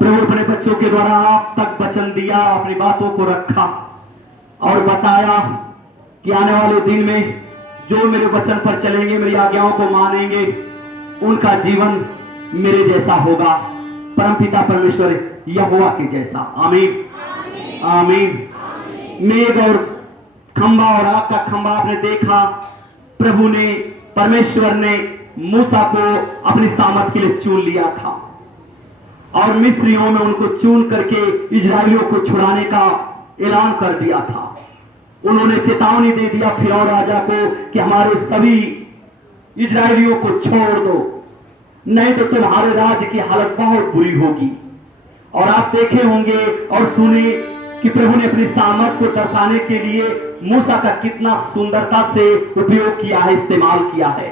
प्रभु अपने बच्चों के द्वारा आप तक वचन दिया, अपनी बातों को रखा और बताया कि आने वाले दिन में जो मेरे वचन पर चलेंगे, मेरी आज्ञाओं को मानेंगे, उनका जीवन मेरे जैसा होगा, परमपिता परमेश्वर यहोवा के जैसा। आमीन आमीन। मेघ और खंबा और आग का खंबा आपने देखा। प्रभु ने, परमेश्वर ने मूसा को अपनी सामर्थ के लिए चुन लिया था और मिस्रियों में उनको चुन करके इजरायलियों को छुड़ाने का ऐलान कर दिया था। उन्होंने चेतावनी दे दिया फिरौन राजा को कि हमारे सभी इजरायलियों को छोड़ दो, नहीं तो तुम्हारे राज्य की हालत बहुत बुरी होगी। और आप देखे होंगे और सुने कि प्रभु ने अपनी सामर्थ को दर्शाने के लिए मूसा का कितना सुंदरता से उपयोग किया है, इस्तेमाल किया है।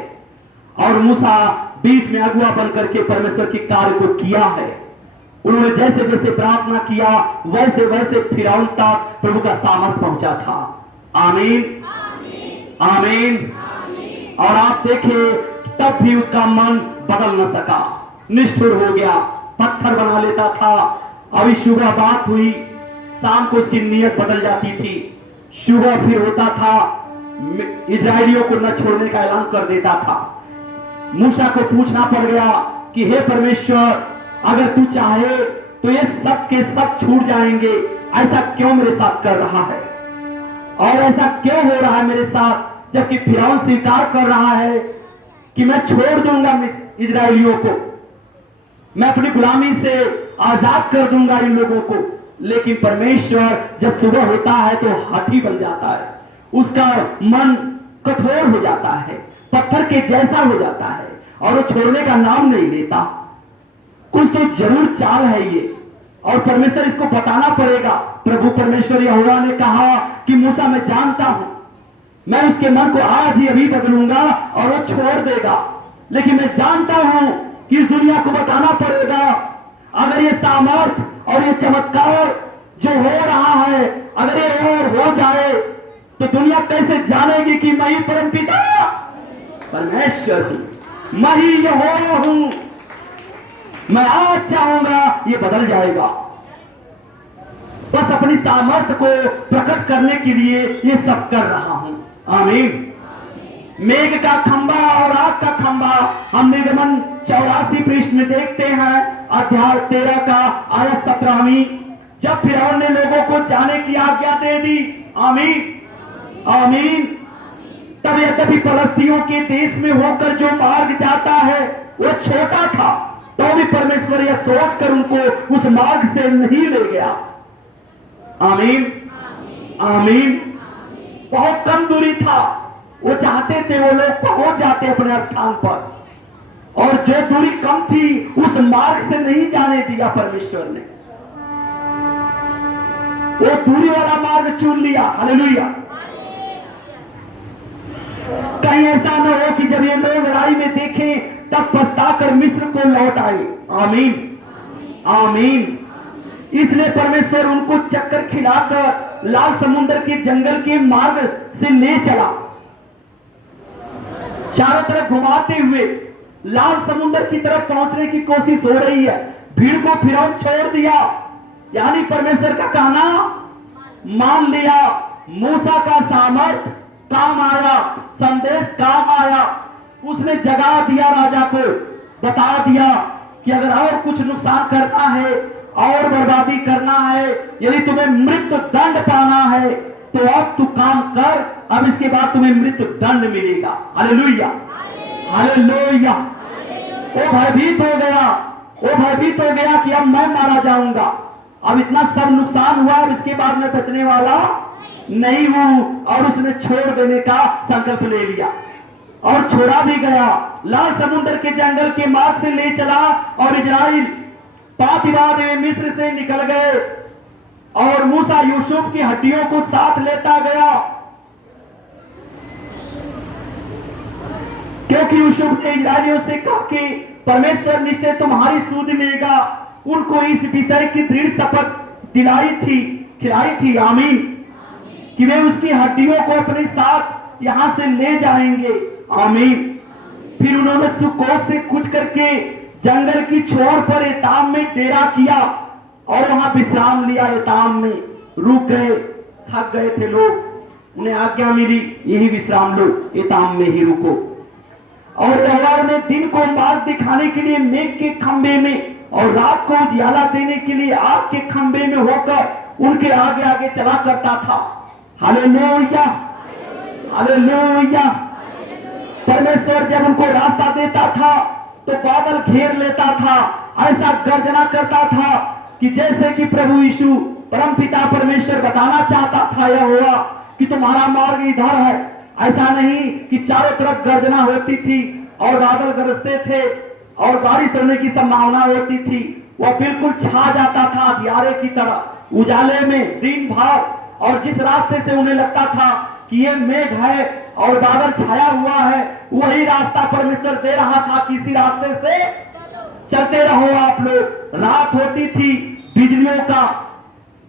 और मूसा बीच में अगुआ बन करके परमेश्वर के कार्य को किया है। उन्होंने जैसे जैसे प्रार्थना किया वैसे वैसे फिरौन तक प्रभु का सामर्थ पहुंचा था। आमीन आमीन। और आप देखे तब भी उसका मन बदल न सका, निष्ठुर हो गया, पत्थर बना लेता था। अभी सुबह बात हुई, शाम को उसकी नीयत बदल जाती थी। सुबह फिर होता था, इजरायलियों को न छोड़ने का ऐलान कर देता था। मूसा को पूछना पड़ गया कि हे परमेश्वर, अगर तू चाहे तो ये सब के सब छूट जाएंगे, ऐसा क्यों मेरे साथ कर रहा है और ऐसा क्यों हो रहा है मेरे साथ, जबकि फिरौन स्वीकार कर रहा है कि मैं छोड़ दूंगा इजरायलियों को, मैं अपनी गुलामी से आजाद कर दूंगा इन लोगों को। लेकिन परमेश्वर जब सुबह होता है तो हाथी बन जाता है, उसका मन कठोर हो जाता है, पत्थर के जैसा हो जाता है और वो छोड़ने का नाम नहीं लेता। कुछ तो जरूर चाल है ये और परमेश्वर इसको बताना पड़ेगा। प्रभु परमेश्वर यहोवा ने कहा कि मूसा, मैं जानता हूं, मैं उसके मन को आज ही अभी बदलूंगा और वो छोड़ देगा। लेकिन मैं जानता हूं कि इस दुनिया को बताना पड़ेगा, अगर ये सामर्थ और ये चमत्कार जो हो रहा है, अगर ये और हो जाए तो दुनिया कैसे जानेगी कि मैं ही परमपिता परमेश्वर हूं, मैं ही यहोवा हूं। मैं आज चाहूंगा ये बदल जाएगा। बस अपनी सामर्थ्य को प्रकट करने के लिए ये सब कर रहा हूं। आमीन। मेघ का खंबा और आग का खंबा हम निर्गमन 84 पृष्ठ में देखते हैं, अध्याय 13 का आयत 17वीं। जब फिरौन ने लोगों को जाने की आज्ञा दे दी, आमीन आमीन, तब यद्यपि फलस्तीयों के देश में होकर जो मार्ग जाता है वो छोटा था, तो भी परमेश्वर यह सोचकर उनको उस मार्ग से नहीं ले गया। आमीन आमीन। बहुत कम दूरी था, वो चाहते थे वो लोग पहुंच जाते अपने स्थान पर, और जो दूरी कम थी उस मार्ग से नहीं जाने दिया परमेश्वर ने, वो दूरी वाला मार्ग चुन लिया। हालेलुया। कहीं ऐसा न हो कि जब ये लोग लड़ाई में देखें तब पछताकर मिस्र को लौट आए। आमीन आमीन। इसलिए परमेश्वर उनको चक्कर खिलाकर लाल समुद्र के जंगल के मार्ग से ले चला, चारों तरफ घुमाते हुए लाल समुद्र की तरफ पहुंचने की कोशिश हो रही है। भीड़ को फिरौन छोड़ दिया, यानी परमेश्वर का कहना मान लिया। मूसा का सामर्थ काम आया, संदेश काम आया। उसने जगा दिया राजा को, बता दिया कि अगर और कुछ नुकसान करना है और बर्बादी करना है, यदि तुम्हें मृत्यु दंड पाना है तो अब तू काम कर, अब इसके बाद तुम्हें मृत्यु दंड मिलेगा। Hallelujah hallelujah. वो भयभीत हो गया, वो भयभीत हो गया कि अब मैं मारा जाऊंगा, अब इतना सब नुकसान हुआ, अब इसके बाद मैं बचने वाला नहीं हूं। और उसने छोड़ देने का संकल्प ले लिया और छोड़ा भी गया। लाल समुद्र के जंगल के मार्ग से ले चला और इजराइल पातिवाद में मिस्र से निकल गए। और मूसा यूसुफ की हड्डियों को साथ लेता गया, क्योंकि यूसुफ ने इजराइलियों से कहा कि परमेश्वर निश्चय तुम्हारी सुध लेगा। उनको इस विषय की दृढ़ शपथ खिलाई थी। आमीन। कि वे उसकी हड्डियों को अपने साथ यहां से ले जाएंगे। आमीन। फिर उन्होंने सुकोस से कूच करके जंगल की छोर पर एताम में डेरा किया और वहां विश्राम लिया। एताम में रुक गए, थक गए थे लोग, उन्हें आज्ञा मिली यही विश्राम लो, एताम में ही रुको। और यहोवा ने दिन को मार्ग दिखाने के लिए मेघ के खंभे में और रात को उजियाला देने के लिए आग के खंभे में होकर उनके आगे आगे चला करता था। Hallelujah, hallelujah. परमेश्वर जब उनको रास्ता देता था तो बादल घेर लेता था, ऐसा गर्जना करता था कि जैसे कि प्रभु यीशु परमपिता परमेश्वर बताना चाहता था यहोवा कि तुम्हारा मार्ग इधर है। ऐसा नहीं कि चारों तरफ गर्जना होती थी और बादल गरजते थे और बारिश होने की संभावना होती थी, वह बिल्कुल छा जाता था अंधियारे की तरह उजाले में दिन भर। और जिस रास्ते से उन्हें लगता था कि ये मेघ है और बादल छाया हुआ है, वही रास्ता परमेश्वर दे रहा था कि इसी रास्ते से चलते रहो आप लोग। रात होती थी,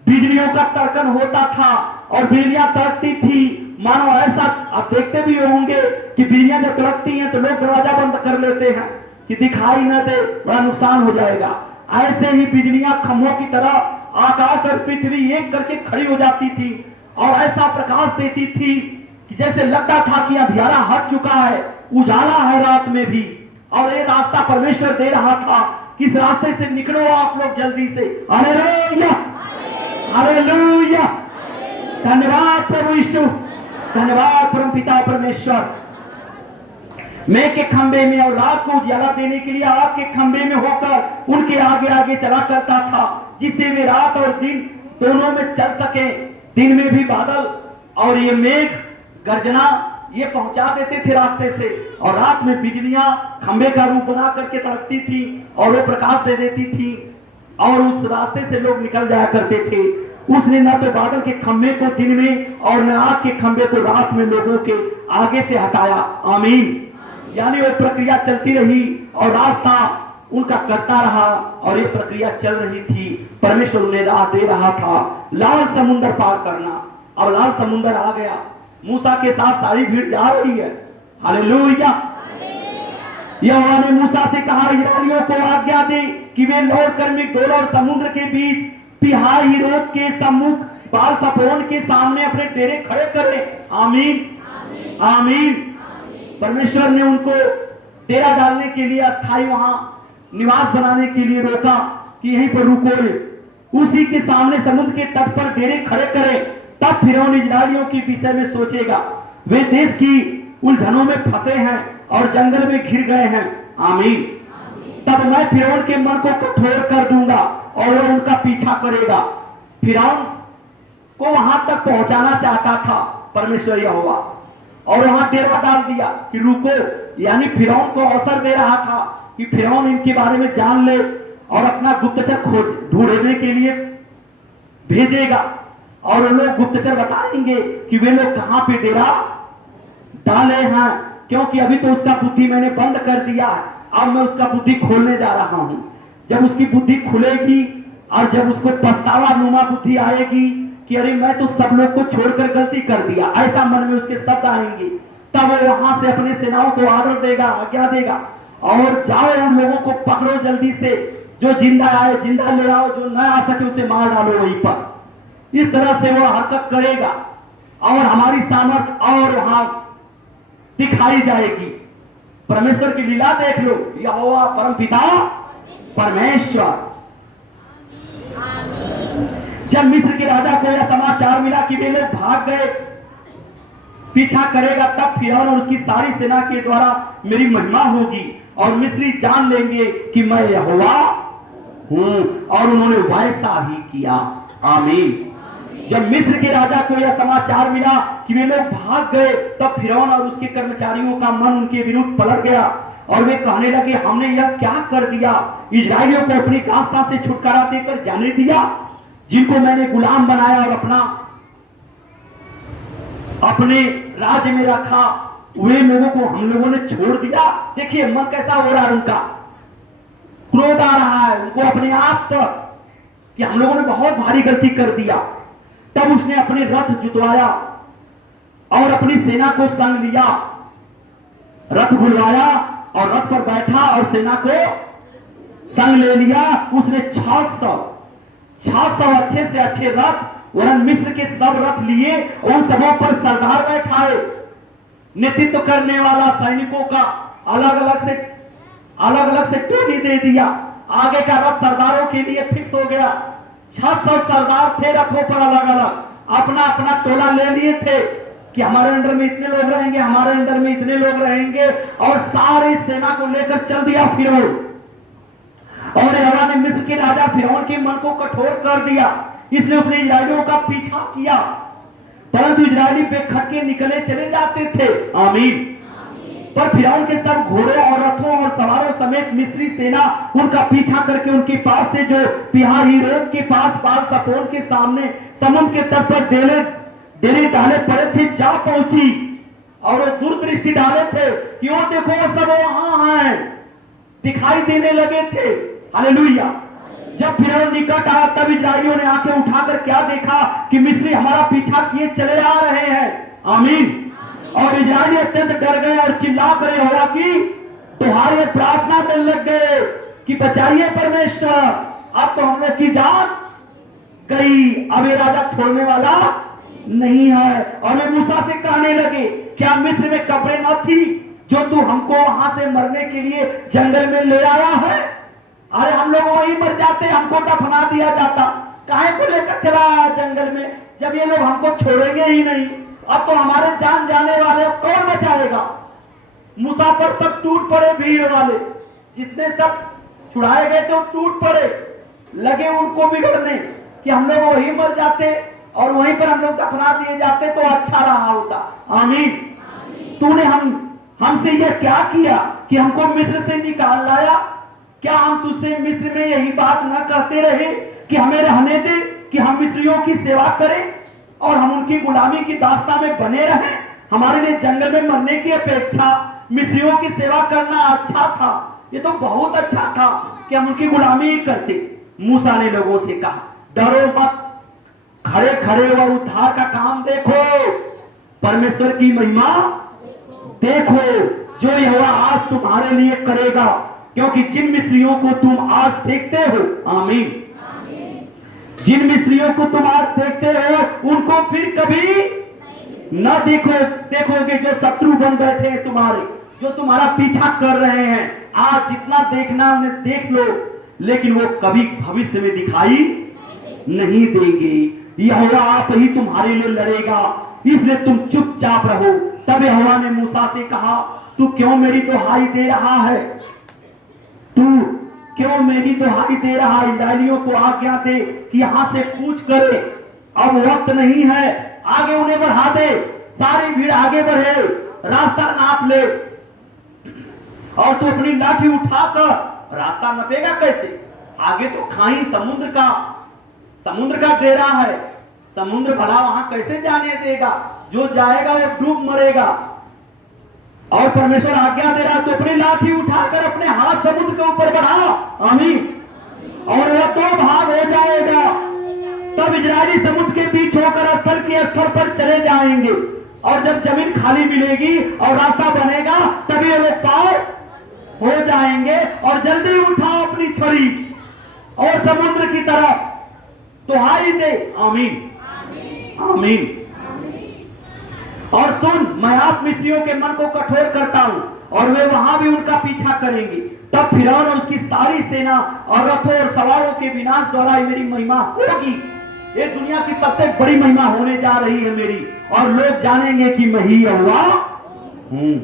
बिजलियों का तड़कन होता था और बिजलियां तड़कती थी, मानो ऐसा आप देखते भी होंगे कि बिजलियां जब तड़कती हैं तो लोग दरवाजा बंद कर लेते हैं कि दिखाई न दे, बड़ा नुकसान हो जाएगा। ऐसे ही बिजलियां खम्भों की तरह आकाश और पृथ्वी एक करके खड़ी हो जाती थी और ऐसा प्रकाश देती थी कि जैसे लगता था कि अंधियारा हट चुका है, उजाला है रात में भी। और ये रास्ता परमेश्वर दे रहा था कि इस रास्ते से निकलो आप लोग जल्दी से। Hallelujah, hallelujah. धन्यवाद प्रभु यीशु, धन्यवाद परमपिता परमेश्वर। मेघ के खंभे में और रात को उजियाला देने के लिए आग के खंभे में होकर उनके आगे आगे चला करता था, जिससे वे रात और दिन दोनों में चल सके। दिन में भी बादल और ये मेघ गर्जना ये पहुंचा देते थे रास्ते से, और रात में बिजलियां खंभे का रूप बना करके तड़कती थी और वो प्रकाश दे देती थी और उस रास्ते से लोग निकल जाया करते थे। उसने न तो बादल के खंभे को दिन में और न आग के खंभे को रात में लोगों के आगे से हटाया। आमीन। यानी वो प्रक्रिया चलती रही और रास्ता उनका करता रहा और ये प्रक्रिया चल रही थी। परमेश्वर उन्हें राह दे रहा था लाल समुद्र पार करना। अब लाल समुद्र आ गया, मूसा के साथ सारी भीड़ जा रही है। हालेलुया। यहोवा ने मूसा से कहा, इस्राएलियों को आज्ञा दे कि वे लौटकर मिग्दोल और समुद्र के बीच पिहार हिरोत के सम्मुख बाल सपोन के सामने अपने डेरे खड़े करें। आमीन, आमीन। परमेश्वर ने उनको डेरा डालने के लिए, अस्थायी वहां निवास बनाने के लिए रोका कि यहीं पर रुको। उसी के सामने समुद्र के तट पर डेरे खड़े करें, तब फिरौन इस्राएलियों के विषय में सोचेगा। वे देश की उलझनों में फंसे हैं और जंगल में घिर गए हैं। आमीन। तब मैं फिरौन के मन को कठोर कर दूंगा और वह उनका पीछा करेगा। फिरौन को वहां तक पहुंचाना चाहता था परमेश्वर यहोवा, और वहां डेरा डाल दिया कि रुको। यानी फिरौन को अवसर दे रहा था कि फिरौन इनके बारे में जान ले और अपना गुप्तचर खोज ढूंढने के लिए भेजेगा, और वो लोग गुप्तचर बताएंगे कि वे लोग कहां पे डेरा डाले हैं, क्योंकि अभी तो उसका बुद्धि मैंने बंद कर दिया है, अब मैं उसका बुद्धि खोलने जा रहा हूं। जब उसकी बुद्धि खुलेगी और जब उसको पछतावा नुमा बुद्धि आएगी कि अरे मैं तो सब लोग को छोड़कर गलती कर दिया, ऐसा मन में उसके शब्द आएंगे, तब वो वहां से अपने सेनाओं को आर्डर देगा, आज्ञा देगा, और जाओ उन लोगों को पकड़ो जल्दी से, जो जिंदा आए जिंदा ले आओ, जो न आ सके उसे मार डालो वहीं पर। इस तरह से वो हरकत करेगा और हमारी सामर्थ और वहां दिखाई जाएगी। परमेश्वर की लीला देख लो, यहोवा परमपिता परमेश्वर। जब मिस्र के राजा को यह समाचार मिला कि वे लोग भाग गए, पीछा करेगा, तब फिरौन और उसकी सारी सेना के द्वारा मेरी महिमा होगी और मिस्री जान लेंगे कि मैं यहोवा हूं, और उन्होंने वैसा ही किया। आमीन। जब मिस्र के राजा को यह समाचार मिला कि वे लोग भाग गए, तब फिरौन और उसके कर्मचारियों का मन उनके विरुद्ध पलट गया और वे कहने लगे, हमने यह क्या कर दिया? इस्राएलियों को अपनी दास्तां से छुटकारा देकर जाने दिया, जिनको मैंने गुलाम बनाया और अपने राज्य में रखा, वे लोगों को हम लोगों ने छोड़ दिया। देखिए मन कैसा हो रहा है उनका, क्रोध आ रहा है उनको अपने आप पर कि हम लोगों ने बहुत भारी गलती कर दिया। तब उसने अपने रथ जुतवाया और अपनी सेना को संग लिया, रथ बुलवाया और रथ पर बैठा और सेना को संग ले लिया उसने 600 अच्छे से अच्छे रथ, वह मिस्र के सब रथ लिए, उन सबों पर सरदार बैठाए। नेतृत्व करने वाला सैनिकों का अलग अलग से टोली दे दिया। आगे का रथ सरदारों के लिए फिक्स हो गया। 600 सरदार थे रथों पर, अलग अलग अपना अपना टोला ले लिए थे कि हमारे अंडर में इतने लोग रहेंगे, हमारे अंडर में इतने लोग रहेंगे, और सारी सेना को लेकर चल दिया फिरौन। और यहोवा ने मिस्र के राजा फिरौन के मन को कठोर कर दिया, इसलिए उसने इजराइलियों का पीछा किया, परंतु इजरायली बेखटके निकले चले जाते थे। आमीन। पर फिरौन के सब घोड़ों और रथों और सवारों समेत मिस्री सेना उनका पीछा करके उनके पास से जो पिहाहिरोत के पास बाल सपोन के सामने समुद्र के तट पर डेरे डाले पड़े थे जा पहुंची, और वो दूरदृष्टि डाले थे कि वो देखो वो सब वहां हैं, दिखाई देने लगे थे। हालेलुया। जब फिरौन निकट आया तब इजराइलियों ने आंखें उठाकर क्या देखा कि मिस्री हमारा पीछा किए चले आ रहे हैं। आमीन। और इजराइली अत्यंत डर गए और चिल्ला कर यहोवा की दुहाई प्रार्थना करने लग गए कि बचाइए परमेश्वर, अब तो हम लोग की जान गई, अब ये राजा छोड़ने वाला नहीं है। और वे मूसा से कहने लगे, क्या मिस्र में कब्रें न थी जो तू हमको वहां से मरने के लिए जंगल में ले आया है? अरे हम लोग वहीं मर जाते, हमको दफना दिया जाता, काहे को लेकर चला आया जंगल में, जब ये लोग हमको छोड़ेंगे ही नहीं। अब तो हमारे जान जाने वाले, अब कौन बचाएगा? मूसा पर सब टूट पड़े, भीड़ वाले जितने सब छुड़ाए गए थे टूट पड़े, लगे उनको बिगड़ने कि हम लोग वहीं मर जाते और वहीं पर हम लोग दफना दिए जाते तो अच्छा रहा होता। आमीन। तूने हमसे यह क्या किया कि हमको मिस्र से निकाल लाया? क्या हम तुझसे मिस्र में यही बात न कहते रहे कि हमें रहने दे, कि हम मिस्रियों की सेवा करें और हम उनकी गुलामी की दास्ता में बने रहें? हमारे लिए जंगल में मरने की अपेक्षा मिस्रियों की सेवा करना अच्छा था। ये तो बहुत अच्छा था कि हम उनकी गुलामी ही करते। मूसा ने लोगों से कहा, डरो मत, खड़े खड़े वह उद्धार का काम देखो, परमेश्वर की महिमा देखो जो यहोवा आज तुम्हारे लिए करेगा, क्योंकि जिन मिस्रियों को तुम आज देखते हो, आमीन, जिन मिस्रियों को तुम आज देखते हो उनको फिर कभी न देखोगे। जो शत्रु बन बैठे हैं तुम्हारे, जो तुम्हारा पीछा कर रहे हैं, आज जितना देखना उन्हें देख लो, लेकिन वो कभी भविष्य में दिखाई नहीं देंगे। यहोवा आप ही तुम्हारे लिए लड़ेगा, इसलिए तुम चुपचाप रहो। तब यहोवा ने मूसा से कहा, तू क्यों मेरी दुहाई दे रहा है? तू क्यों मेरी दुहाई दे रहा? इस्राएलियों को आज्ञा दे कि यहां से कूच करे, अब वक्त नहीं है, आगे उन्हें बढ़ा दे, सारी भीड़ आगे बढ़े, रास्ता नाप ले। और तू अपनी लाठी उठाकर रास्ता नपेगा कैसे? आगे तो खाई समुद्र का डेरा है, समुद्र भला वहां कैसे जाने देगा? जो जाएगा वो डूब मरेगा। और परमेश्वर आज्ञा दे रहा, तो अपनी लाठी उठाकर अपने हाथ समुद्र के ऊपर बढ़ा, आमीन, और वह दो भाग हो जाएगा। तब इजरायली समुद्र के बीच होकर स्थल के स्थल पर चले जाएंगे, और जब जमीन खाली मिलेगी और रास्ता बनेगा तभी वो पार हो जाएंगे। और जल्दी उठाओ अपनी छड़ी और समुद्र की तरफ दुहाई दे, आमीन आमीन। और सुन, मैं आप मिस्रियों के मन को कठोर करता हूं और वे वहां भी उनका पीछा करेंगे। तब फिरौन और उसकी सारी सेना और रथों और सवारों के विनाश द्वारा मेरी महिमा होगी। ये दुनिया की सबसे बड़ी महिमा होने जा रही है मेरी, और लोग जानेंगे कि मैं ही यहोवा हूं।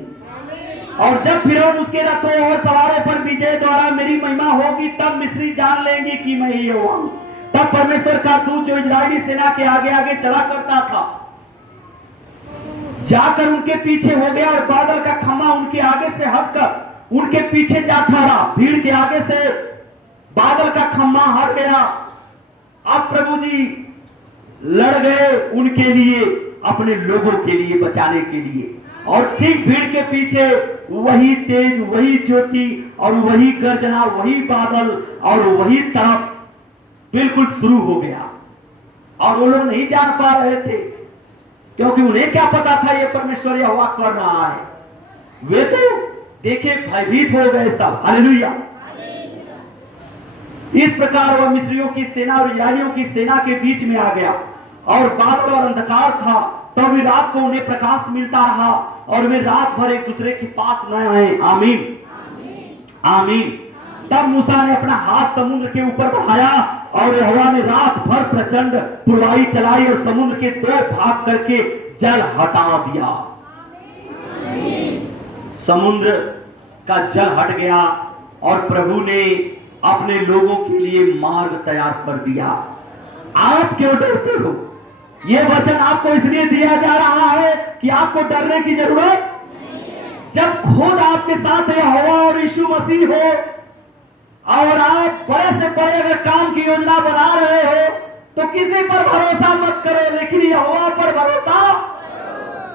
और जब फिरौन उसके रथों और सवारों पर विजय द्वारा मेरी महिमा होगी, तब मिस्री जान लेंगे कि मैं ही यहोवा हूं। तब परमेश्वर का दूत जो इजरायली सेना के आगे आगे चला करता था, जाकर उनके पीछे हो गया, और बादल का खम्मा उनके आगे से हटकर उनके पीछे जा ठहरा। भीड़ के आगे से बादल का खम्मा हट गया। अब प्रभु जी लड़ गए उनके लिए, अपने लोगों के लिए बचाने के लिए। और ठीक भीड़ के पीछे वही तेज, वही ज्योति और वही गर्जना, वही बादल और वही ताप बिल्कुल शुरू हो गया। और वो लोग नहीं जान पा रहे थे, क्योंकि उन्हें क्या पता था ये परमेश्वर यहोवा कर रहा है। वे तो देखे भयभीत हो गए सब। हालेलुया। इस प्रकार वह मिस्रियों की सेना और इस्राएलियों की सेना के बीच में आ गया, और बादल और अंधकार था। तब भी रात को उन्हें प्रकाश मिलता रहा, और वे रात भर एक दूसरे के पास न आए। आमीन, आमीन। तब मूसा ने अपना हाथ समुद्र के ऊपर बढ़ाया, और यहोवा ने रात भर प्रचंड पुरवाई चलाई, और समुद्र के दो भाग करके जल हटा दिया। समुद्र का जल हट गया, और प्रभु ने अपने लोगों के लिए मार्ग तैयार कर दिया। आप क्यों डरते हो? यह वचन आपको इसलिए दिया जा रहा है कि आपको डरने की जरूरत जब खुद आपके साथ यहोवा और यीशु मसीह हो, और आप बड़े से बड़े अगर काम की योजना बना रहे हो, तो किसी पर भरोसा मत करो, लेकिन यहोवा पर भरोसा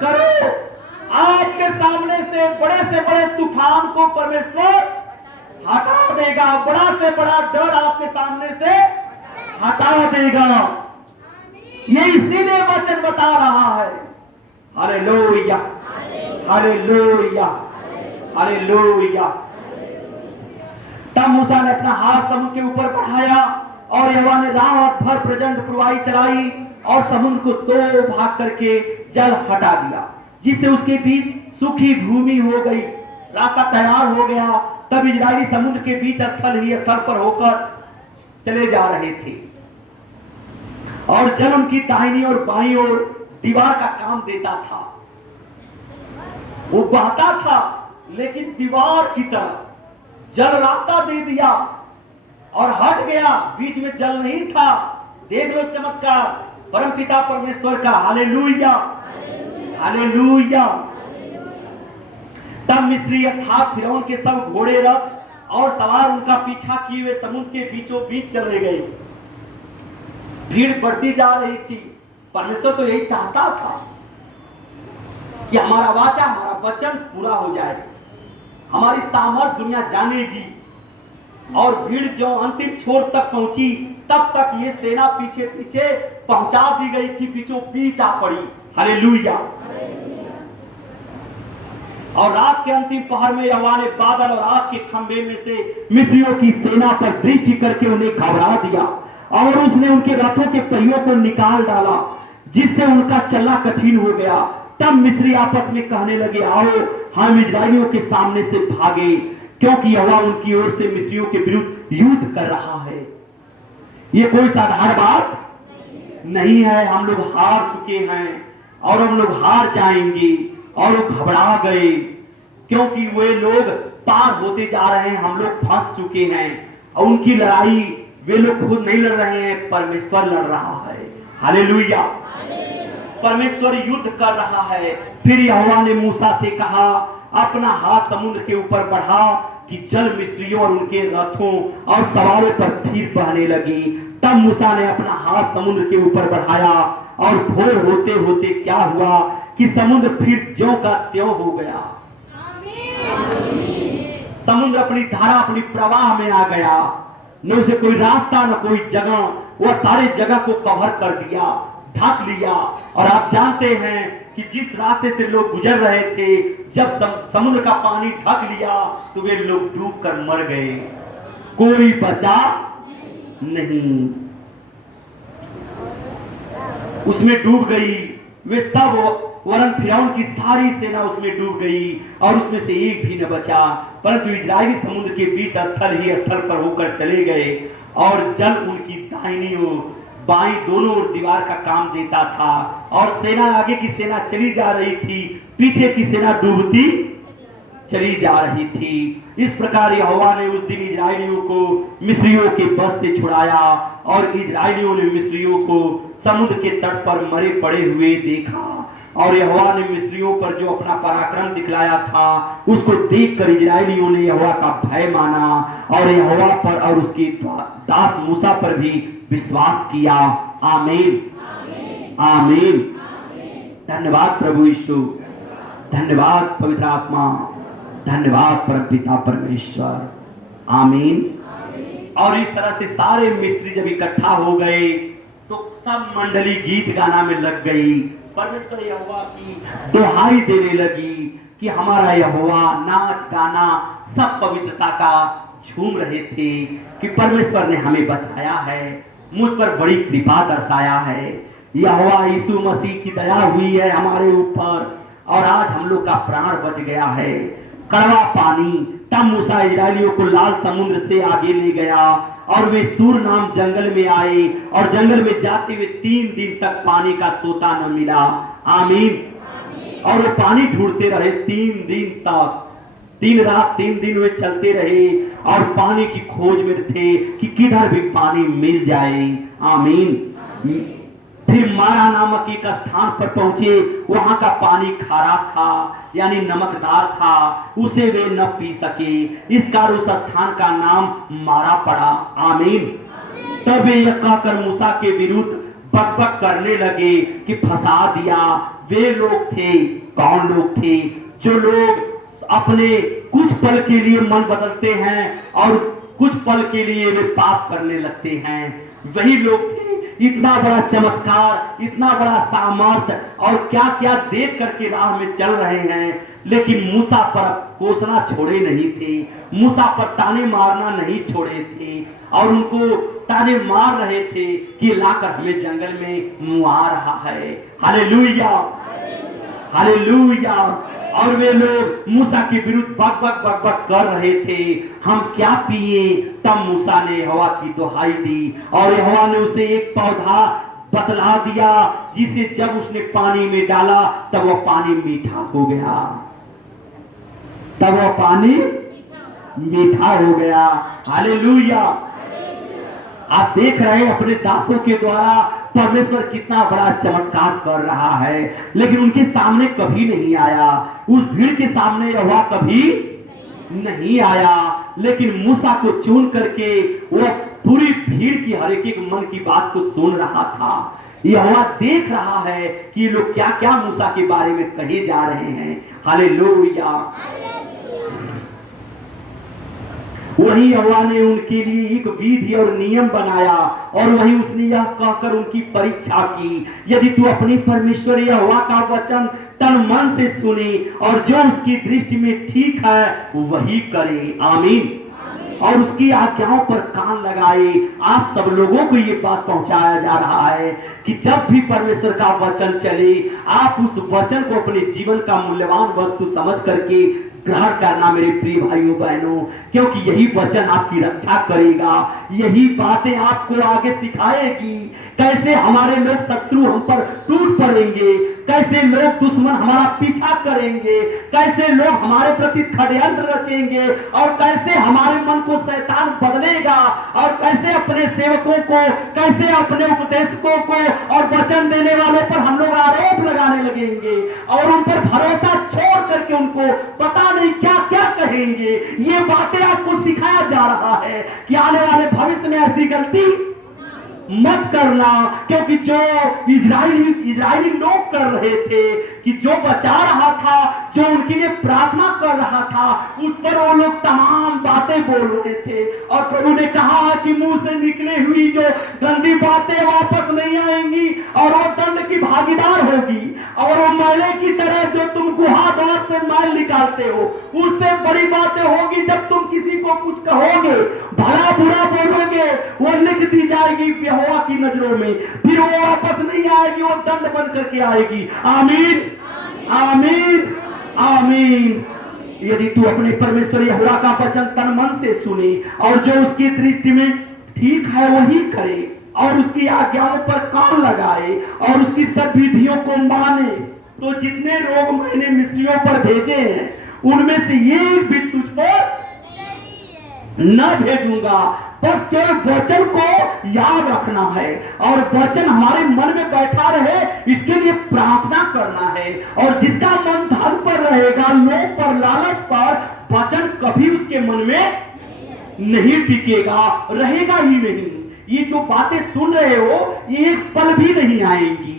करो। आपके सामने से बड़े तूफान को परमेश्वर हटा देगा, बड़ा से बड़ा डर आपके सामने से हटा देगा। ये इसीलिए वचन बता रहा है। Hallelujah, hallelujah, hallelujah. तब मूसा ने अपना हाथ समुद्र के ऊपर बढ़ाया, और यहोवा ने रात भर प्रचंड पुरवाई चलाई, और समुद्र को दो भाग करके जल हटा दिया, जिससे उसके बीच सूखी भूमि हो गई। रास्ता तैयार हो गया। तब इजरायली समुद्र के बीच स्थल ही स्थल पर होकर चले जा रहे थे, और जल उनकी दाहिनी और बाईं ओर दीवार का काम देता था। वो बहता था, लेकिन दीवार की तरह जल रास्ता दे दिया और हट गया। बीच में जल नहीं था। देख लो चमत्कार परमपिता परमेश्वर का। Hallelujah, hallelujah. तब मिस्री अर्थात फिरौन के सब घोड़े रथ और सवार उनका पीछा किए हुए समुद्र के बीचों बीच चले गए। भीड़ बढ़ती जा रही थी। परमेश्वर तो यही चाहता था कि हमारा वाचा, हमारा वचन पूरा हो जाए, हमारी सामर्थ दुनिया जानेगी। और भीड़ जो अंतिम छोर तक पहुंची, तब तक ये सेना पीछे पीछे पहुंचा दी गई थी, बीचों बीच आ पड़ी। हालेलुया। और रात के अंतिम पहर में यहोवा ने बादल और आग के खंभे में से मिस्रियों की सेना पर दृष्टि करके उन्हें घबरा दिया, और उसने उनके रथों के पहियों को निकाल डाला, जिससे उनका चलना कठिन हो गया। तब मिस्री आपस में कहने लगे, आओ हम इजरायलियों के सामने से भागे, क्योंकि यहोवा उनकी ओर से मिस्रियों के विरुद्ध युद्ध कर रहा है। ये कोई साधारण बात नहीं है। हम लोग हार चुके हैं, और हम लोग हार जाएंगे। और वो घबरा गए, क्योंकि वे लोग पार होते जा रहे हैं, हम लोग फंस चुके हैं। और उनकी लड़ाई वे लोग खुद नहीं लड़ रहे हैं, परमेश्वर लड़ रहा है। हालेलुया। परमेश्वर युद्ध कर रहा है। फिर यहोवा ने मूसा से कहा, अपना हाथ समुद्र के ऊपर बढ़ा कि जल मिस्रियों और उनके रथों और सवारों पर फिर बहने लगी। तब मूसा ने अपना हाथ समुद्र के ऊपर बढ़ाया, और भोर होते होते क्या हुआ कि समुद्र फिर ज्यों का त्यों हो गया। समुद्र अपनी धारा, अपनी प्रवाह में आ गया। न उसे कोई रास्ता, न कोई जगह, वह सारे जगह को कवर कर दिया, ढक लिया। और आप जानते हैं कि जिस रास्ते से लोग गुजर रहे थे, जब समुद्र का पानी ढक लिया, तो वे लोग डूब कर मर गए, कोई बचा नहीं। उसमें डूब गई वे सब, वरन फिरौन की सारी सेना उसमें डूब गई, और उसमें से एक भी न बचा। परंतु इजरायली समुद्र के बीच स्थल ही स्थल पर होकर चले गए, और जल उनकी दाहिनी ओर बाईं दोनों ओर दीवार का काम देता था। और सेना, आगे की सेना चली जा रही थी, पीछे की सेना डूबती चली जा रही थी। इस प्रकार यहोवा ने उस दिन इजरायलियों को मिस्रियों के बस से छुड़ाया, और इजरायलियों ने मिस्रियों को समुद्र के तट पर मरे पड़े हुए देखा। और यहोवा ने मिस्रियों पर जो अपना पराक्रम दिखलाया था, उसको देखकर इजरायलियों ने यहोवा का भय माना, और यहोवा पर और उसके दास मूसा पर भी विश्वास किया। आमीन, आमीन। धन्यवाद प्रभु यीशु, धन्यवाद पवित्र आत्मा, धन्यवाद परमपिता परमेश्वर। आमीन। और इस तरह से सारे मिस्री जब इकट्ठा हो गए, तो सब मंडली गीत गाना में लग गई। परमेश्वर यहोवा की दुहाई देने लगी कि हमारा यहोवा, नाच गाना सब पवित्रता का झूम रहे थे कि परमेश्वर ने हमें बचाया है, मुझ पर बड़ी कृपा दर्शाया है। यहोवा यीशु मसीह की दया हुई है हमारे ऊपर और आज हम लोग का प्राण बच गया है। कड़वा पानी, तब मूसा इजरायलियों को लाल समुद्र से आगे ले गया और वे सूर नाम जंगल में आए और जंगल में जाते हुए 3 दिन तक पानी का सोता न मिला। आमीन। और वो पानी ढूंढते रहे 3 दिन तक, 3 रात 3 दिन वे चलते रहे और पानी की खोज में थे कि किधर भी पानी मिल जाए। आमीन। फिर मारा नामक एक स्थान पर पहुंचे, वहां का पानी खारा था यानी नमकदार था, उसे वे न पी सके, इस कारण उस स्थान का नाम मारा पड़ा। आमीन। तब वे यह कहकर मूसा के विरुद्ध बकबक करने लगे कि फंसा दिया। वे लोग थे, कौन लोग थे? जो लोग अपने कुछ पल के लिए मन बदलते हैं और कुछ पल के लिए वे पाप करने लगते हैं, वही लोग थे। इतना बड़ा चमत्कार, इतना बड़ा सामर्थ और क्या क्या देख करके राह में चल रहे हैं, लेकिन मूसा पर कोसना छोड़े नहीं थे, मूसा पर ताने मारना नहीं छोड़े थे और उनको ताने मार रहे थे कि लाकर हमें जंगल में मुआ रहा है। Hallelujah, hallelujah. और वे लोग मूसा के विरुद्ध बक कर रहे थे, हम क्या पिए? तब मूसा ने यहोवा की दुहाई दी और यहोवा ने उसे एक पौधा बतला दिया, जिसे जब उसने पानी में डाला तब वह पानी मीठा हो गया, तब वह पानी मीठा हो गया। हालेलुया। आप देख रहे हैं अपने दासों के द्वारा परमेश्वर कितना बड़ा चमत्कार कर रहा है, लेकिन उनके सामने कभी नहीं आया, उस भीड़ के सामने यहोवा कभी नहीं आया, लेकिन मूसा को चुन करके वह पूरी भीड़ की हर एक मन की बात को सुन रहा था। यहोवा देख रहा है कि लोग क्या क्या मूसा के बारे में कहे जा रहे हैं। हालेलुया। वही यहोवा ने उनके लिए एक विधि और नियम बनाया और वही उसने यह कहकर उनकी परीक्षा की, यदि तू अपने परमेश्वर यहोवा का वचन तन मन से सुने और जो उसकी दृष्टि में ठीक है वही करे। आमीन। और उसकी आज्ञाओं पर कान लगाए। आप सब लोगों को ये बात पहुंचाया जा रहा है कि जब भी परमेश्वर का वचन चले, आप उस वचन को अपने जीवन का मूल्यवान वस्तु समझ करके ग्रहण करना मेरे प्रिय भाइयों बहनों, क्योंकि यही वचन आपकी रक्षा करेगा, यही बातें आपको आगे सिखाएगी कैसे हमारे लोग शत्रु हम पर टूट पड़ेंगे, कैसे लोग दुश्मन हमारा पीछा करेंगे, कैसे लोग हमारे प्रति षड्यंत्र रचेंगे और कैसे हमारे मन को शैतान बदलेगा और कैसे अपने सेवकों को, कैसे अपने उपदेशकों को और वचन देने वालों पर हम लोग आरोप लगाने लगेंगे और उन पर भरोसा छोड़ करके उनको पता नहीं क्या क्या कहेंगे। ये बातें आपको सिखाया जा रहा है कि आने वाले भविष्य में ऐसी गलती मत करना, क्योंकि जो इजरायली लोग कर रहे थे कि जो बचा रहा था, जो उनके लिए प्रार्थना कर रहा था, उस पर वो लोग तमाम बातें बोल रहे थे और प्रभु ने कहा कि मुंह से निकले हुई जो गंदी बातें वापस नहीं आएंगी और वो दंड की भागीदार होगी और वो मैले की तरह जो तुम गुहाद्वार से मैल निकालते हो, उससे बड़ी बातें होगी जब तुम किसी को कुछ कहोगे, भला बुरा बोलोगे, वो लिख दी जाएगी यहोवा की नजरों में, फिर वो वापस नहीं आएगी, वो दंड बन करके आएगी। आमीन, आमीन, आमीन। यदि तू अपने परमेश्वर यहोवा का वचन तन मन से सुने और जो उसकी दृष्टि में ठीक है वही करे और उसकी आज्ञाओं पर कान लगाए और उसकी सब विधियों को माने, तो जितने रोग मैंने मिस्रियों पर भेजे हैं उनमें से एक भी तुझ पर न भेजूंगा। बस केवल वचन को याद रखना है और वचन हमारे मन में बैठा रहे, इसके लिए प्रार्थना करना है। और जिसका मन धन पर रहेगा, लोभ पर, लालच पर, वचन कभी उसके मन में नहीं टिकेगा, रहेगा ही नहीं। ये जो बातें सुन रहे हो ये एक पल भी नहीं आएंगी।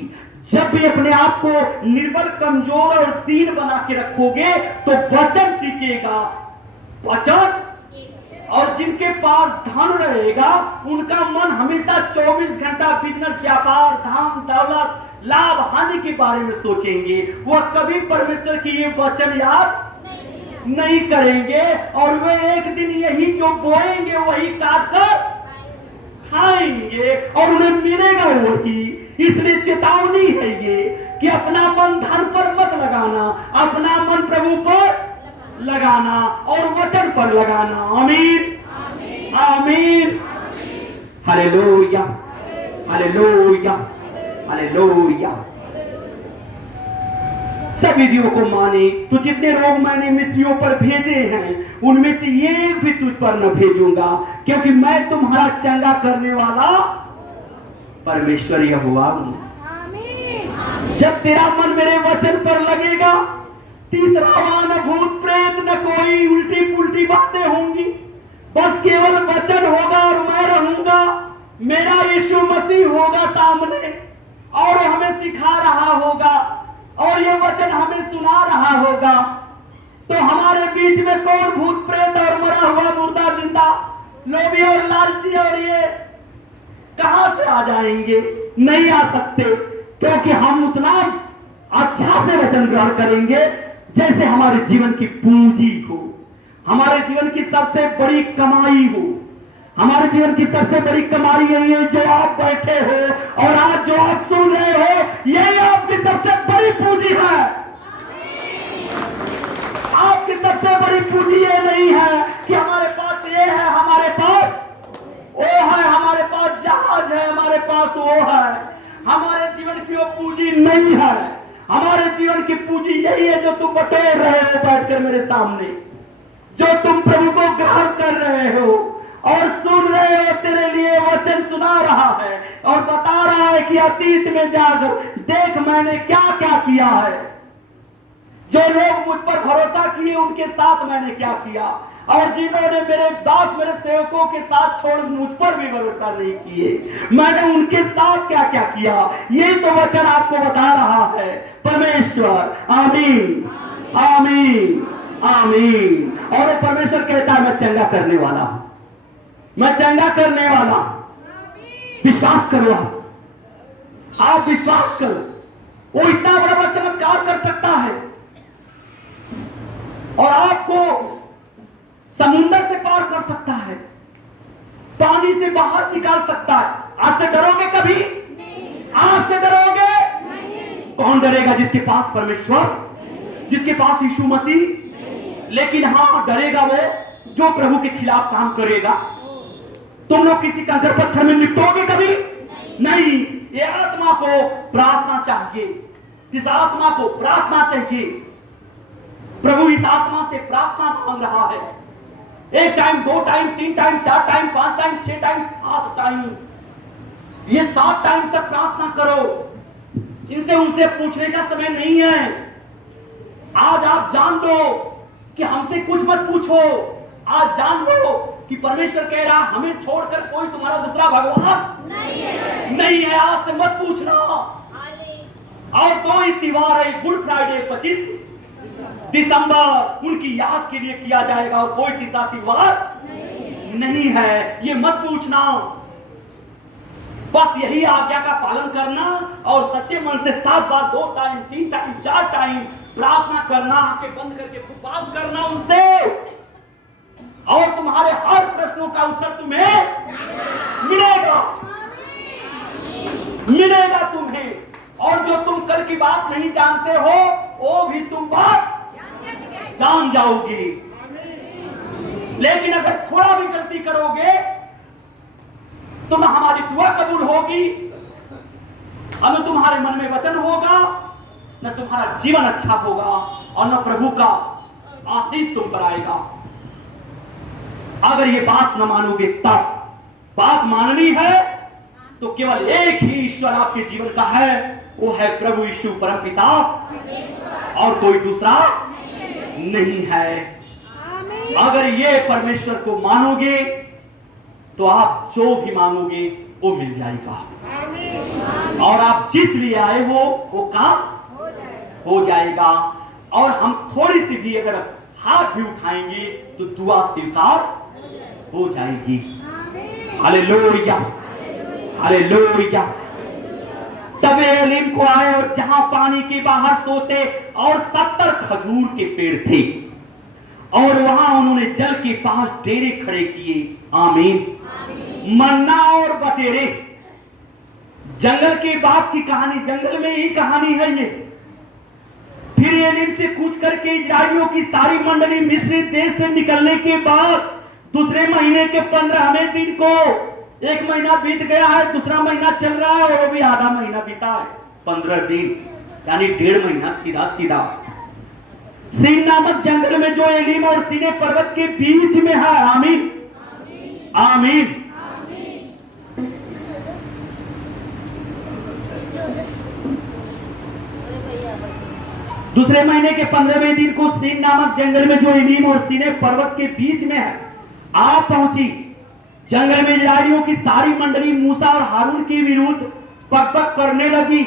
जब भी अपने आप को निर्बल, कमजोर और दीन बना के रखोगे तो वचन टिकेगा, वचन। और जिनके पास धन रहेगा उनका मन हमेशा 24 घंटा बिजनेस, व्यापार, धाम दौलत, लाभ हानि के बारे में सोचेंगे, वह कभी परमेश्वर की ये वचन याद नहीं करेंगे, और वे एक दिन यही जो बोएंगे वही काट कर खाएंगे, और उन्हें मिलेगा वही। इसलिए चेतावनी है ये कि अपना मन धन पर मत लगाना, अपना मन प्रभु पर लगाना और वचन पर लगाना। आमीन आमीन। Hallelujah hallelujah hallelujah. सब विधियों को माने। तो जितने रोग मैंने मिस्रियों पर भेजे हैं उनमें से एक भी तुझ पर न भेजूंगा, क्योंकि मैं तुम्हारा चंगा करने वाला परमेश्वर यहोवा हूं। जब तेरा मन मेरे वचन पर लगेगा, तीसरा न भूत प्रेत न कोई उल्टी पुल्टी बातें होंगी, बस केवल वचन होगा और मैं रहूंगा, मेरा यीशु मसीह होगा सामने और हमें सिखा रहा होगा और ये वचन हमें सुना रहा होगा। तो हमारे बीच में कौन भूत प्रेत और मरा हुआ मुर्दा जिंदा, लोभी और लालची और ये कहां से आ जाएंगे? नहीं आ सकते, क्योंकि हम उतना अच्छा से वचन ग्रहण करेंगे जैसे हमारे जीवन की पूंजी हो, हमारे जीवन की सबसे बड़ी कमाई हो। हमारे जीवन की सबसे बड़ी कमाई यही है जो आप बैठे हो और आज जो आप सुन रहे हो, यही आपकी सबसे बड़ी पूंजी है। आपकी सबसे बड़ी पूंजी ये नहीं है कि हमारे पास ये है, हमारे पास वो है, हमारे पास जहाज है, हमारे पास वो है। हमारे जीवन की वो पूंजी नहीं है। हमारे जीवन की पूंजी यही है जो तुम बटोर रहे हो बैठकर मेरे सामने, जो तुम प्रभु को ग्रहण कर रहे हो और सुन रहे हो। तेरे लिए वचन सुना रहा है और बता रहा है कि अतीत में जाकर देख मैंने क्या क्या किया है। जो लोग मुझ पर भरोसा किए उनके साथ मैंने क्या किया, और जिन्होंने मेरे दास मेरे सेवकों के साथ छोड़ मुझ पर भी भरोसा नहीं किए, मैंने उनके साथ क्या क्या किया। यही तो वचन आपको बता रहा है परमेश्वर। आमीन आमीन आमीन। और वो परमेश्वर कहता है मैं चंगा करने वाला हूं, मैं चंगा करने वाला। विश्वास करो, आप विश्वास करो। वो इतना बड़ा चमत्कार कर सकता है और आपको समुंदर से पार कर सकता है, पानी से बाहर निकाल सकता है। आज से डरोगे कभी? आज से डरोगे? कौन डरेगा? जिसके पास परमेश्वर, जिसके पास यीशु मसीह। लेकिन हाँ, डरेगा वो जो प्रभु के खिलाफ काम करेगा। तुम लोग किसी कंकड़ पत्थर में निपटोगे कभी? नहीं। ये आत्मा को प्रार्थना चाहिए, इस आत्मा को प्रार्थना चाहिए। प्रभु इस आत्मा से प्रार्थना मांग रहा है। एक टाइम, दो टाइम, तीन टाइम, चार टाइम, पांच टाइम, छह टाइम, सात टाइम, ये 7 टाइम तक प्रार्थना करो। इनसे उनसे पूछने का समय नहीं है। आज आप जान लो कि हमसे कुछ मत पूछो। आज जान लो कि परमेश्वर कह रहा हमें छोड़कर कोई तुम्हारा दूसरा भगवान नहीं है। आज से मत पूछना। और 2 त्योहार है, गुड फ्राइडे 25 दिसंबर, उनकी याद के लिए किया जाएगा और कोई तीसरा त्योहार नहीं है। ये मत पूछना। बस यही आज्ञा का पालन करना और सच्चे मन से 7 बार, 2 टाइम, 3 टाइम, 4 टाइम प्रार्थना करना, आंखें बंद करके बात करना उनसे, और तुम्हारे हर प्रश्नों का उत्तर तुम्हें मिलेगा, मिलेगा तुम्हें। और जो तुम कल की बात नहीं जानते हो वो भी तुम बात जान जाओगे। लेकिन अगर थोड़ा भी गलती करोगे तो न हमारी दुआ कबूल होगी, न तुम्हारे मन में वचन होगा, न तुम्हारा जीवन अच्छा होगा और न प्रभु का आशीष तुम पर आएगा। अगर ये बात न मानोगे तब। बात माननी है तो केवल एक ही ईश्वर आपके जीवन का है, वो है प्रभु यीशु परमपिता, और कोई दूसरा नहीं है। अगर ये परमेश्वर को मानोगे तो आप जो भी मांगोगे वो मिल जाएगा, और आप जिस लिए आए हो वो काम हो जाएगा। और हम थोड़ी सी भी अगर हाथ भी उठाएंगे तो दुआ स्वीकार हो जाएगी। Hallelujah hallelujah. तब एलीम को आए और जहां पानी के बाहर सोते और 70 खजूर के पेड़ थे, और वहां उन्होंने जल के पास डेरे खड़े किए। आमीन। मन्ना और बटेरे, जंगल के बाद की कहानी, जंगल में ही कहानी है ये। फिर एलिम से कूच करके इजराइलियों की सारी मंडली मिस्र देश से निकलने के बाद दूसरे महीने के 15वें दिन को, एक महीना बीत गया है, दूसरा महीना चल रहा है और वो भी आधा महीना बीता है, 15 दिन यानी 1.5 महीना सीधा सीधा सीन नामक जंगल में जो एलिम और सीने पर्वत के बीच में है। आमीन आमीन। दूसरे महीने के 15वें दिन को सीन नामक जंगल में जो एलिम और सीने पर्वत के बीच में है आप पहुंची। जंगल में इजराइलियों की सारी मंडली मूसा और हारून के विरुद्ध पकपक करने लगी।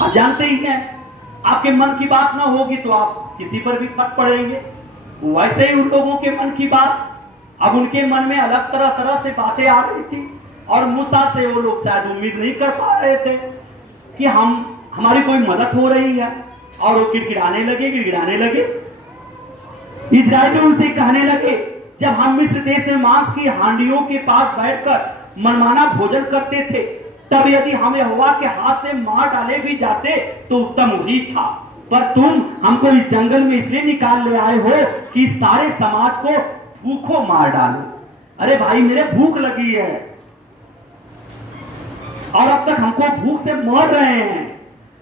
आप जानते ही हैं, आपके मन की बात ना होगी तो आप किसी पर भी फट पड़ेंगे। वैसे ही उन लोगों के मन की बात, अब उनके मन में अलग तरह तरह से बातें आ रही थी और मूसा से वो लोग शायद उम्मीद नहीं कर पा रहे थे कि हमारी कोई मदद हो रही है, और वो गिड़गिड़ाने लगे। इजराइली उनसे कहने लगे, जब हम मिस्र देश में मांस की हांडियों के पास बैठकर मनमाना भोजन करते थे, तब यदि हम यहोवा के हाथ से मार डाले भी जाते तो उत्तम ही था, पर तुम हमको इस जंगल में इसलिए निकाल ले आए हो कि सारे समाज को भूखों मार डालो। अरे भाई, मेरे भूख लगी है और अब तक हमको भूख से मर रहे हैं।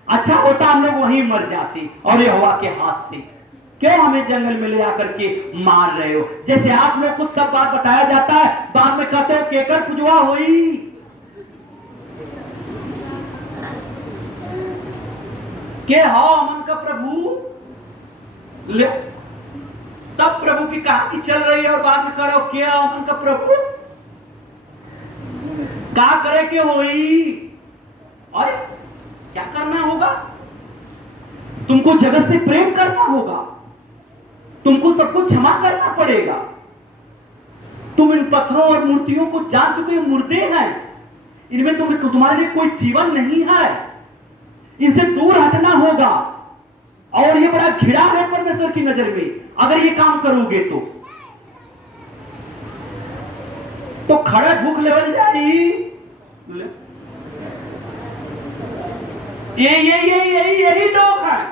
अच्छा होता हम लोग वहीं मर जाते, और यहोवा के हाथ से क्यों हमें जंगल में ले आकर के मार रहे हो। जैसे आप लोग को सब बात बताया जाता है, बाद में कहते हो केकर पुजवा हुई। के हो मन का प्रभु, ले सब प्रभु की कहानी चल रही है और बाद में करो क्या मन का प्रभु क्या करे के होई। और क्या करना होगा, तुमको जगत से प्रेम करना होगा, तुमको सबको क्षमा करना पड़ेगा। तुम इन पत्थरों और मूर्तियों को जान चुके हो, मुर्दे हैं, इनमें तुम्हारे लिए कोई जीवन नहीं है, इनसे दूर हटना होगा। और ये बड़ा घिरा है परमेश्वर की नजर में, अगर ये काम करोगे तो खड़े भूख लेवल जाएगी। यही लोग हैं,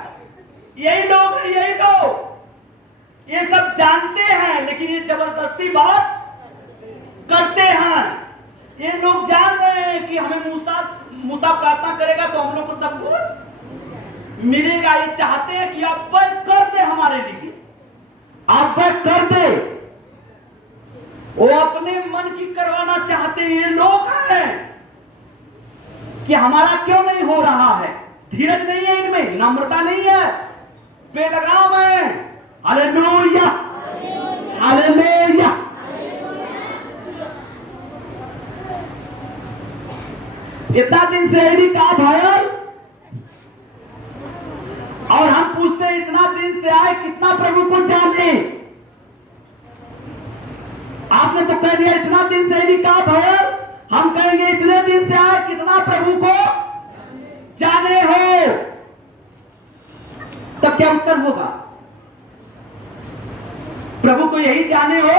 ये सब जानते हैं, लेकिन ये जबरदस्ती बात करते हैं। ये लोग जान रहे हैं कि हमें मूसा प्रार्थना करेगा तो हम लोग को सब कुछ मिलेगा। ये चाहते हैं कि आप कर दे हमारे लिए, आप कर दे। वो अपने मन की करवाना चाहते हैं। ये लोग हैं कि हमारा क्यों नहीं हो रहा है, धीरज नहीं है इनमें, नम्रता नहीं है, बेलगाम है। Hallelujah hallelujah. इतना दिन से यही कहा भाई, और हम पूछते हैं इतना दिन से आए, कितना प्रभु को जाने। आपने तो कह दिया इतना दिन से यही कहा भाई, हम कहेंगे इतने दिन से आए, कितना प्रभु को जाने हो। तब क्या उत्तर होगा, प्रभु को यही जाने हो।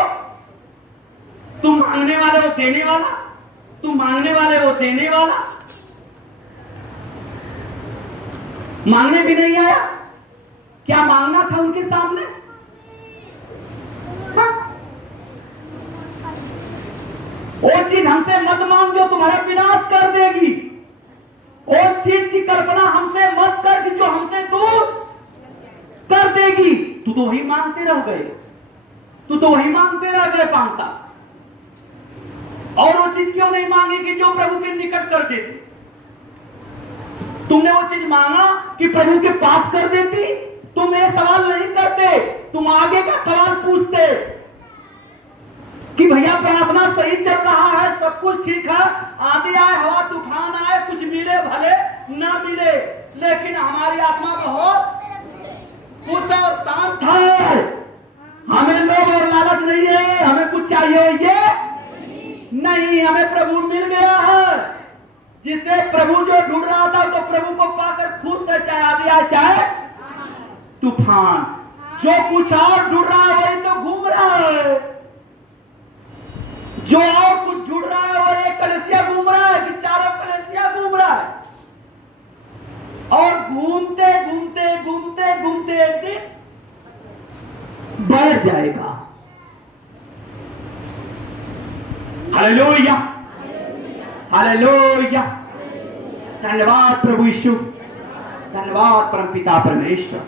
तुम मांगने वाले हो देने वाला, तुम मांगने वाले हो देने वाला। मांगने भी नहीं आया, क्या मांगना था उनके सामने। हाँ? वो चीज हमसे मत मांग जो तुम्हारा विनाश कर देगी। वो चीज की कल्पना हमसे मत कर कि जो हमसे दूर कर देगी। तू तो वही मांगते रह गए, तू तो वही मांगते रह गए 5 साल। और वो चीज क्यों नहीं मांगी कि जो प्रभु के निकट कर देती। तुमने वो चीज मांगा कि प्रभु के पास कर देती। तुम ये सवाल नहीं करते, तुम आगे का सवाल पूछते कि भैया प्रार्थना सही चल रहा है, सब कुछ ठीक है, आंधी आए हवा तूफान आए, कुछ मिले भले ना मिले, लेकिन हमारी आत्मा बहुत खुश और शांत है। हमें लोभ और लालच नहीं है, हमें कुछ चाहिए ये नहीं, हमें प्रभु मिल गया है। जिससे प्रभु जो ढूंढ रहा था तो प्रभु को पाकर खुश है, चाहे आंधी आए चाहे तूफान। जो कुछ और ढूंढ रहा है वही तो घूम रहा है, जो और कुछ ढूंढ रहा है और एक कलेसिया घूम रहा है कि चारों कलेसिया घूम रहा है। और घूमते घूमते घूमते घूमते एक दिन बढ़ जाएगा। Hallelujah, hallelujah. धन्यवाद प्रभु यीशु, धन्यवाद परमपिता परमेश्वर।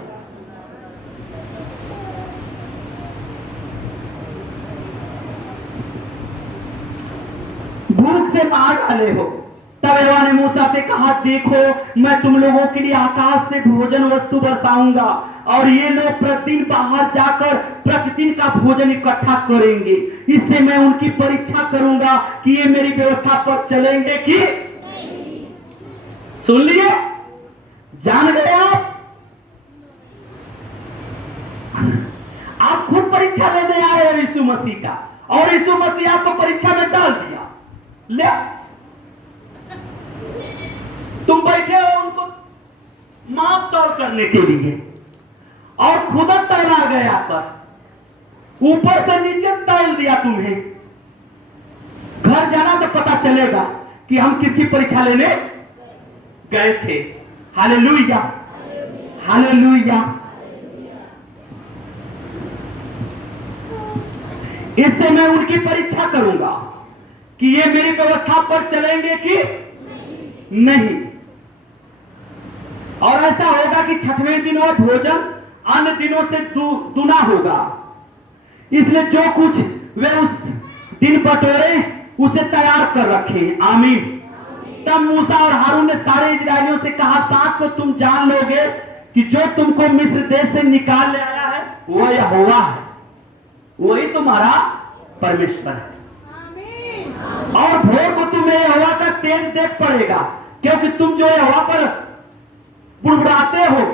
भूख से मार डाले हो। तब यहोवा ने मूसा से कहा, देखो मैं तुम लोगों के लिए आकाश से भोजन वस्तु बरसाऊंगा और ये लोग प्रतिदिन बाहर जाकर प्रतिदिन का भोजन इकट्ठा करेंगे। इससे मैं उनकी परीक्षा करूंगा कि ये मेरी व्यवस्था पर चलेंगे कि नहीं। सुन लिए, जान गए आप खुद परीक्षा लेने आए हो यीशु मसीह का, और यीशु मसीह आपको परीक्षा में डाल दिया। ले तुम बैठे हो उनको माप तौल करने के लिए, और खुद तैला गया कर ऊपर से नीचे तैल दिया तुम्हें। घर जाना तो पता चलेगा कि हम किसकी परीक्षा लेने गए थे। Hallelujah, hallelujah. इससे मैं उनकी परीक्षा करूंगा कि ये मेरी व्यवस्था पर चलेंगे कि नहीं। और ऐसा होगा कि छठवें दिन वो भोजन अन्य दिनों से दुना होगा। इसलिए जो कुछ वे उस दिन बटोरे उसे तैयार कर रखें। आमीन। तब मूसा और हारून ने सारे इजरायलियों से कहा, सांझ को तुम जान लोगे कि जो तुमको मिस्र देश से निकाल ले आया है वह यहोवा है, वही तुम्हारा परमेश्वर है। और भोर को तुम्हें यहोवा का तेज देख पड़ेगा, क्योंकि तुम जो यहोवा पर बुड़बुड़ाते हो,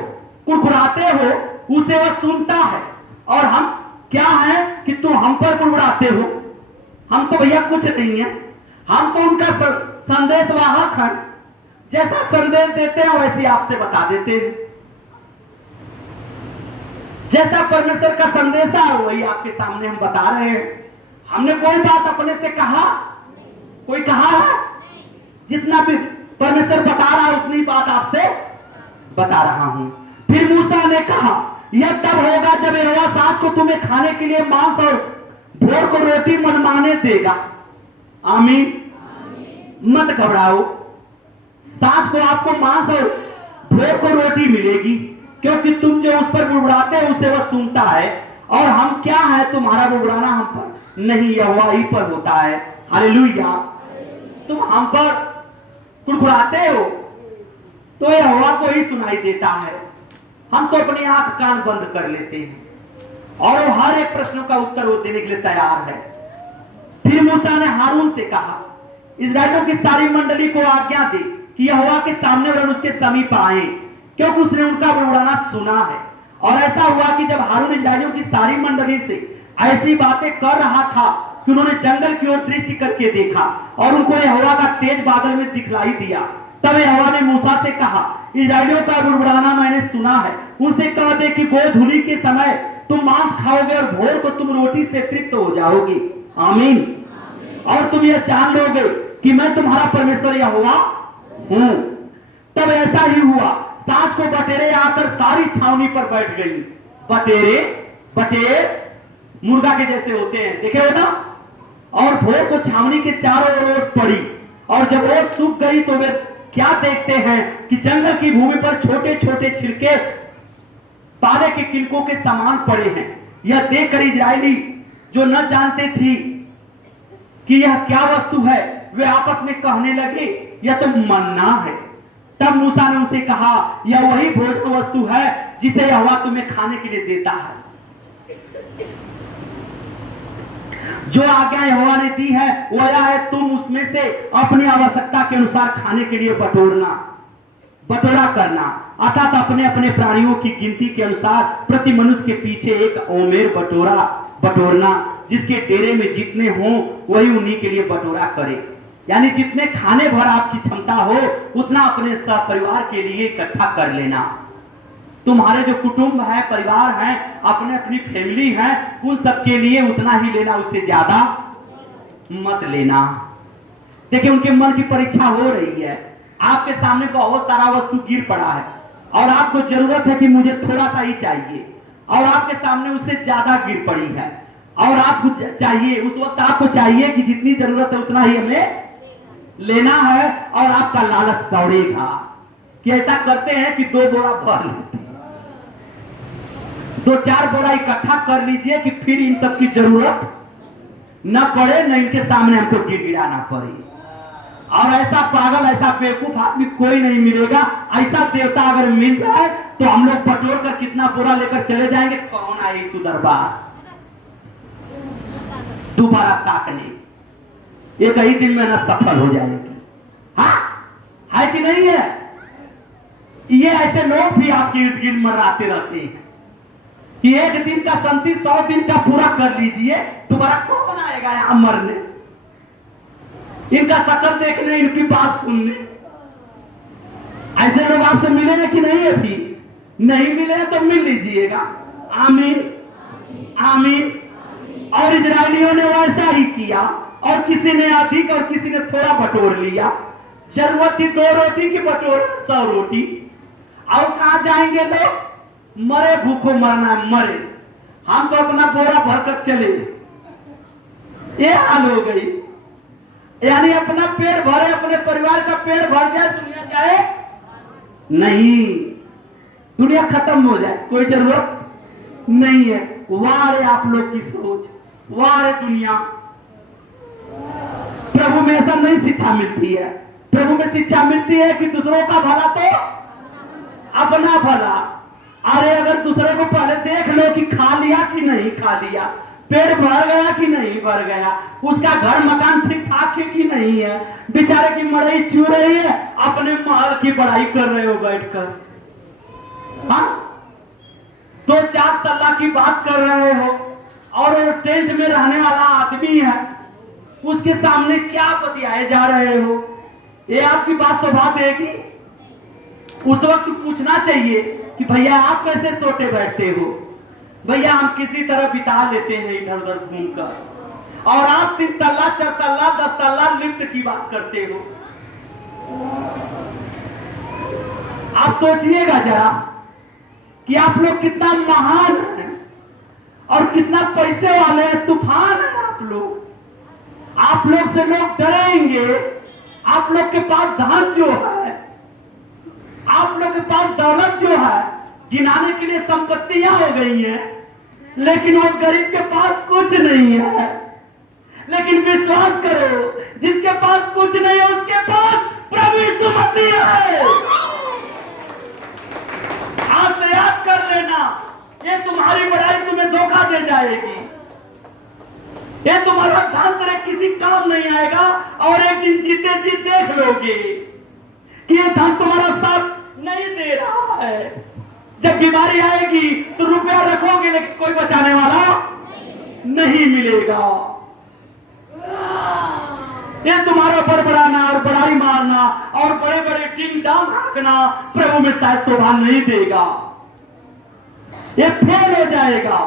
कुड़कुड़ाते हो, उसे वह सुनता है। और हम क्या हैं कि तुम हम पर बुड़बुड़ाते हो? हम तो भैया कुछ नहीं है, हम तो उनका संदेश वाहक हैं। जैसा संदेश देते हैं वैसे आपसे बता देते हैं। जैसा परमेश्वर का संदेश है वही आपके सामने हम बता रहे हैं। हमने कोई बात अपने से कहा, कोई कहा है? जितना भी परमेश्वर बता रहा है उतनी बात आपसे बता रहा हूं। फिर मूसा ने कहा, यह तब होगा जब यहोवा सांझ को तुम्हें खाने के लिए मांस और भोर को रोटी मनमाने देगा। आमीन। मत घबराओ, सांझ को आपको मांस और भोर को रोटी मिलेगी, क्योंकि तुम जो उस पर बुड़बुड़ाते हो उसे वह सुनता है। और हम क्या है, तुम्हारा बुड़बुड़ाना हम पर नहीं, यहोवा ही पर होता है। हालेलुया। तुम हम पर कुड़कुड़ाते हो तो यहोवा को ही सुनाई देता है। हम तो अपनी आंख कान बंद कर लेते हैं और हर एक प्रश्न का उत्तर वो देने के लिए तैयार है। फिर मूसा ने हारून से कहा, इस्राएलियों की सारी मंडली को आज्ञा दे कि यहोवा के सामने और उसके समीप आए, क्योंकि उसने उनका बुड़बुड़ाना सुना है। और ऐसा हुआ कि जब हारून इस्राएलियों की सारी मंडली से ऐसी बातें कर रहा था कि उन्होंने जंगल की ओर दृष्टि करके देखा और उनको यहोवा का तेज बादल में दिखलाई दिया। तब यहोवा ने मूसा से कहा, इस्राएलियों का बुड़बुड़ाना मैंने सुना है, उनसे कह दे कि गोधूली के समय तुम मांस खाओगे और भोर को तुम रोटी से तृप्त हो जाओगे। आमीन। और तुम यह जान लोगे कि मैं तुम्हारा परमेश्वर यहोवा हूं। तब ऐसा ही हुआ, सांझ को बटेरे आकर सारी छावनी पर बैठ गई। बटेर मुर्गा के जैसे होते हैं, देखे हो ना। और भोर को छावनी के चारों ओर ओस पड़ी, और जब ओस सूख गई तो वे क्या देखते हैं कि जंगल की भूमि पर छोटे छोटे छिलके पाले के किलकों के समान पड़े हैं। यह देखकर इजरायली जो न जानते थी कि यह क्या वस्तु है, वे आपस में कहने लगे, यह तो मन्ना है। तब मूसा ने उनसे कहा, यह वही भोजन वस्तु है जिसे यहोवा तुम्हें खाने के लिए देता है। जो आज्ञा यहोवा ने दी है वह यह है, तुम उसमें से अपनी आवश्यकता के अनुसार खाने के लिए बटोरा करना, अर्थात अपने अपने प्राणियों की गिनती के अनुसार प्रति मनुष्य के पीछे एक ओमेर बटोरना, जिसके डेरे में जितने हों वही उन्हीं के लिए बटोरा करे। यानी जितने खाने भर आपकी क्षमता हो उतना अपने सह परिवार के लिए इकट्ठा कर लेना। तुम्हारे जो कुटुंब है, परिवार है, अपने अपनी फैमिली है, उन सबके लिए उतना ही लेना, उससे ज्यादा मत लेना। देखिए उनके मन की परीक्षा हो रही है, आपके सामने बहुत सारा वस्तु गिर पड़ा है और आपको जरूरत है कि मुझे थोड़ा सा ही चाहिए, और आपके सामने उससे ज्यादा गिर पड़ी है और आपको चाहिए, उस वक्त आपको चाहिए कि जितनी जरूरत है उतना ही हमें लेना है, और आपका लालच दौड़ेगा कि ऐसा करते हैं कि 2 बोरा भर लेते, 2-4 बोरा इकट्ठा कर लीजिए कि फिर इन सब की जरूरत न पड़े, न इनके सामने हमको गिड़गिड़ाना पड़े। और ऐसा पागल, ऐसा बेवकूफ आदमी कोई नहीं मिलेगा। ऐसा देवता अगर मिल जाए तो हम लोग बटोर कर कितना बोरा लेकर चले जाएंगे, कौन आए इस दरबार दोबारा ताकने, एक ही दिन में न सफल हो जाएगी। हाँ है कि नहीं है? ये ऐसे लोग भी आपके इर्द गिर्द मर्राते रहते हैं कि एक दिन का संति 100 दिन का पूरा कर लीजिए, दोबारा कौन आएगा यहां मरने, इनका शक्ल देखने, इनकी बात सुनने। ऐसे लोग आपसे मिलेंगे कि नहीं? अभी नहीं मिले तो मिल लीजिएगा। आमीन आमीन। और इजरायलियों ने वैसा ही किया, और किसी ने अधिक और किसी ने थोड़ा बटोर लिया। जरूरत थी 2 रोटी की, बटोर 100 रोटी। और कहां जाएंगे लोग? मरे भूखों मरना है, मरे। हम तो अपना बोरा भरकर चले, ये हाल हो गई। यानी अपना पेट भरे, अपने परिवार का पेट भर जाए, दुनिया जाए नहीं, दुनिया खत्म हो जाए, कोई जरूरत नहीं है। वाह रे आप लोग की सोच, वाह रे दुनिया। प्रभु में ऐसा नहीं शिक्षा मिलती है। प्रभु में शिक्षा मिलती है कि दूसरों का भला तो अपना भला। अरे अगर दूसरे को पहले देख लो कि खा लिया कि नहीं खा लिया, पेट भर गया कि नहीं भर गया, उसका घर मकान ठीक ठाक है कि नहीं है, बेचारे की मड़ई चू रही है, अपने महल की बड़ाई कर रहे हो बैठकर। हाँ 2-4 तल्ला की बात कर रहे हो, और वो टेंट में रहने वाला आदमी है, उसके सामने क्या बतियाए जा रहे हो? ये आपकी बात शोभा देगी? उस वक्त पूछना चाहिए कि भैया आप कैसे सोते बैठते हो? भैया हम किसी तरह बिता लेते हैं इधर उधर घूमकर, और आप 3 तल्ला 4 तल्ला 10 तल्ला लिफ्ट की बात करते हो। आप सोचिएगा जरा कि आप लोग कितना महान हैं और कितना पैसे वाले हैं, तूफान है आप लोग। आप लोग से लोग डरेंगे। आप लोग के पास धन जो है, आप लोग के पास दौलत जो है, गिनाने के लिए संपत्तियां हो गई हैं, लेकिन वो गरीब के पास कुछ नहीं है। लेकिन विश्वास करो, जिसके पास कुछ नहीं है उसके पास प्रभु यीशु मसीह है। आज से याद कर लेना, ये तुम्हारी बड़ाई तुम्हें धोखा दे जाएगी। ये तुम्हारा धन तेरे किसी काम नहीं आएगा, और एक दिन जीते जी देख लोगे कि ये धन तुम्हारा साथ नहीं दे रहा है। जब बीमारी आएगी तो रुपया रखोगे, लेकिन कोई बचाने वाला नहीं मिलेगा। ये तुम्हारा बड़बड़ाना और बड़ाई मारना और बड़े बड़े टिंग डाम हाँकना प्रभु में शायद शोभा नहीं देगा, ये फेल हो जाएगा।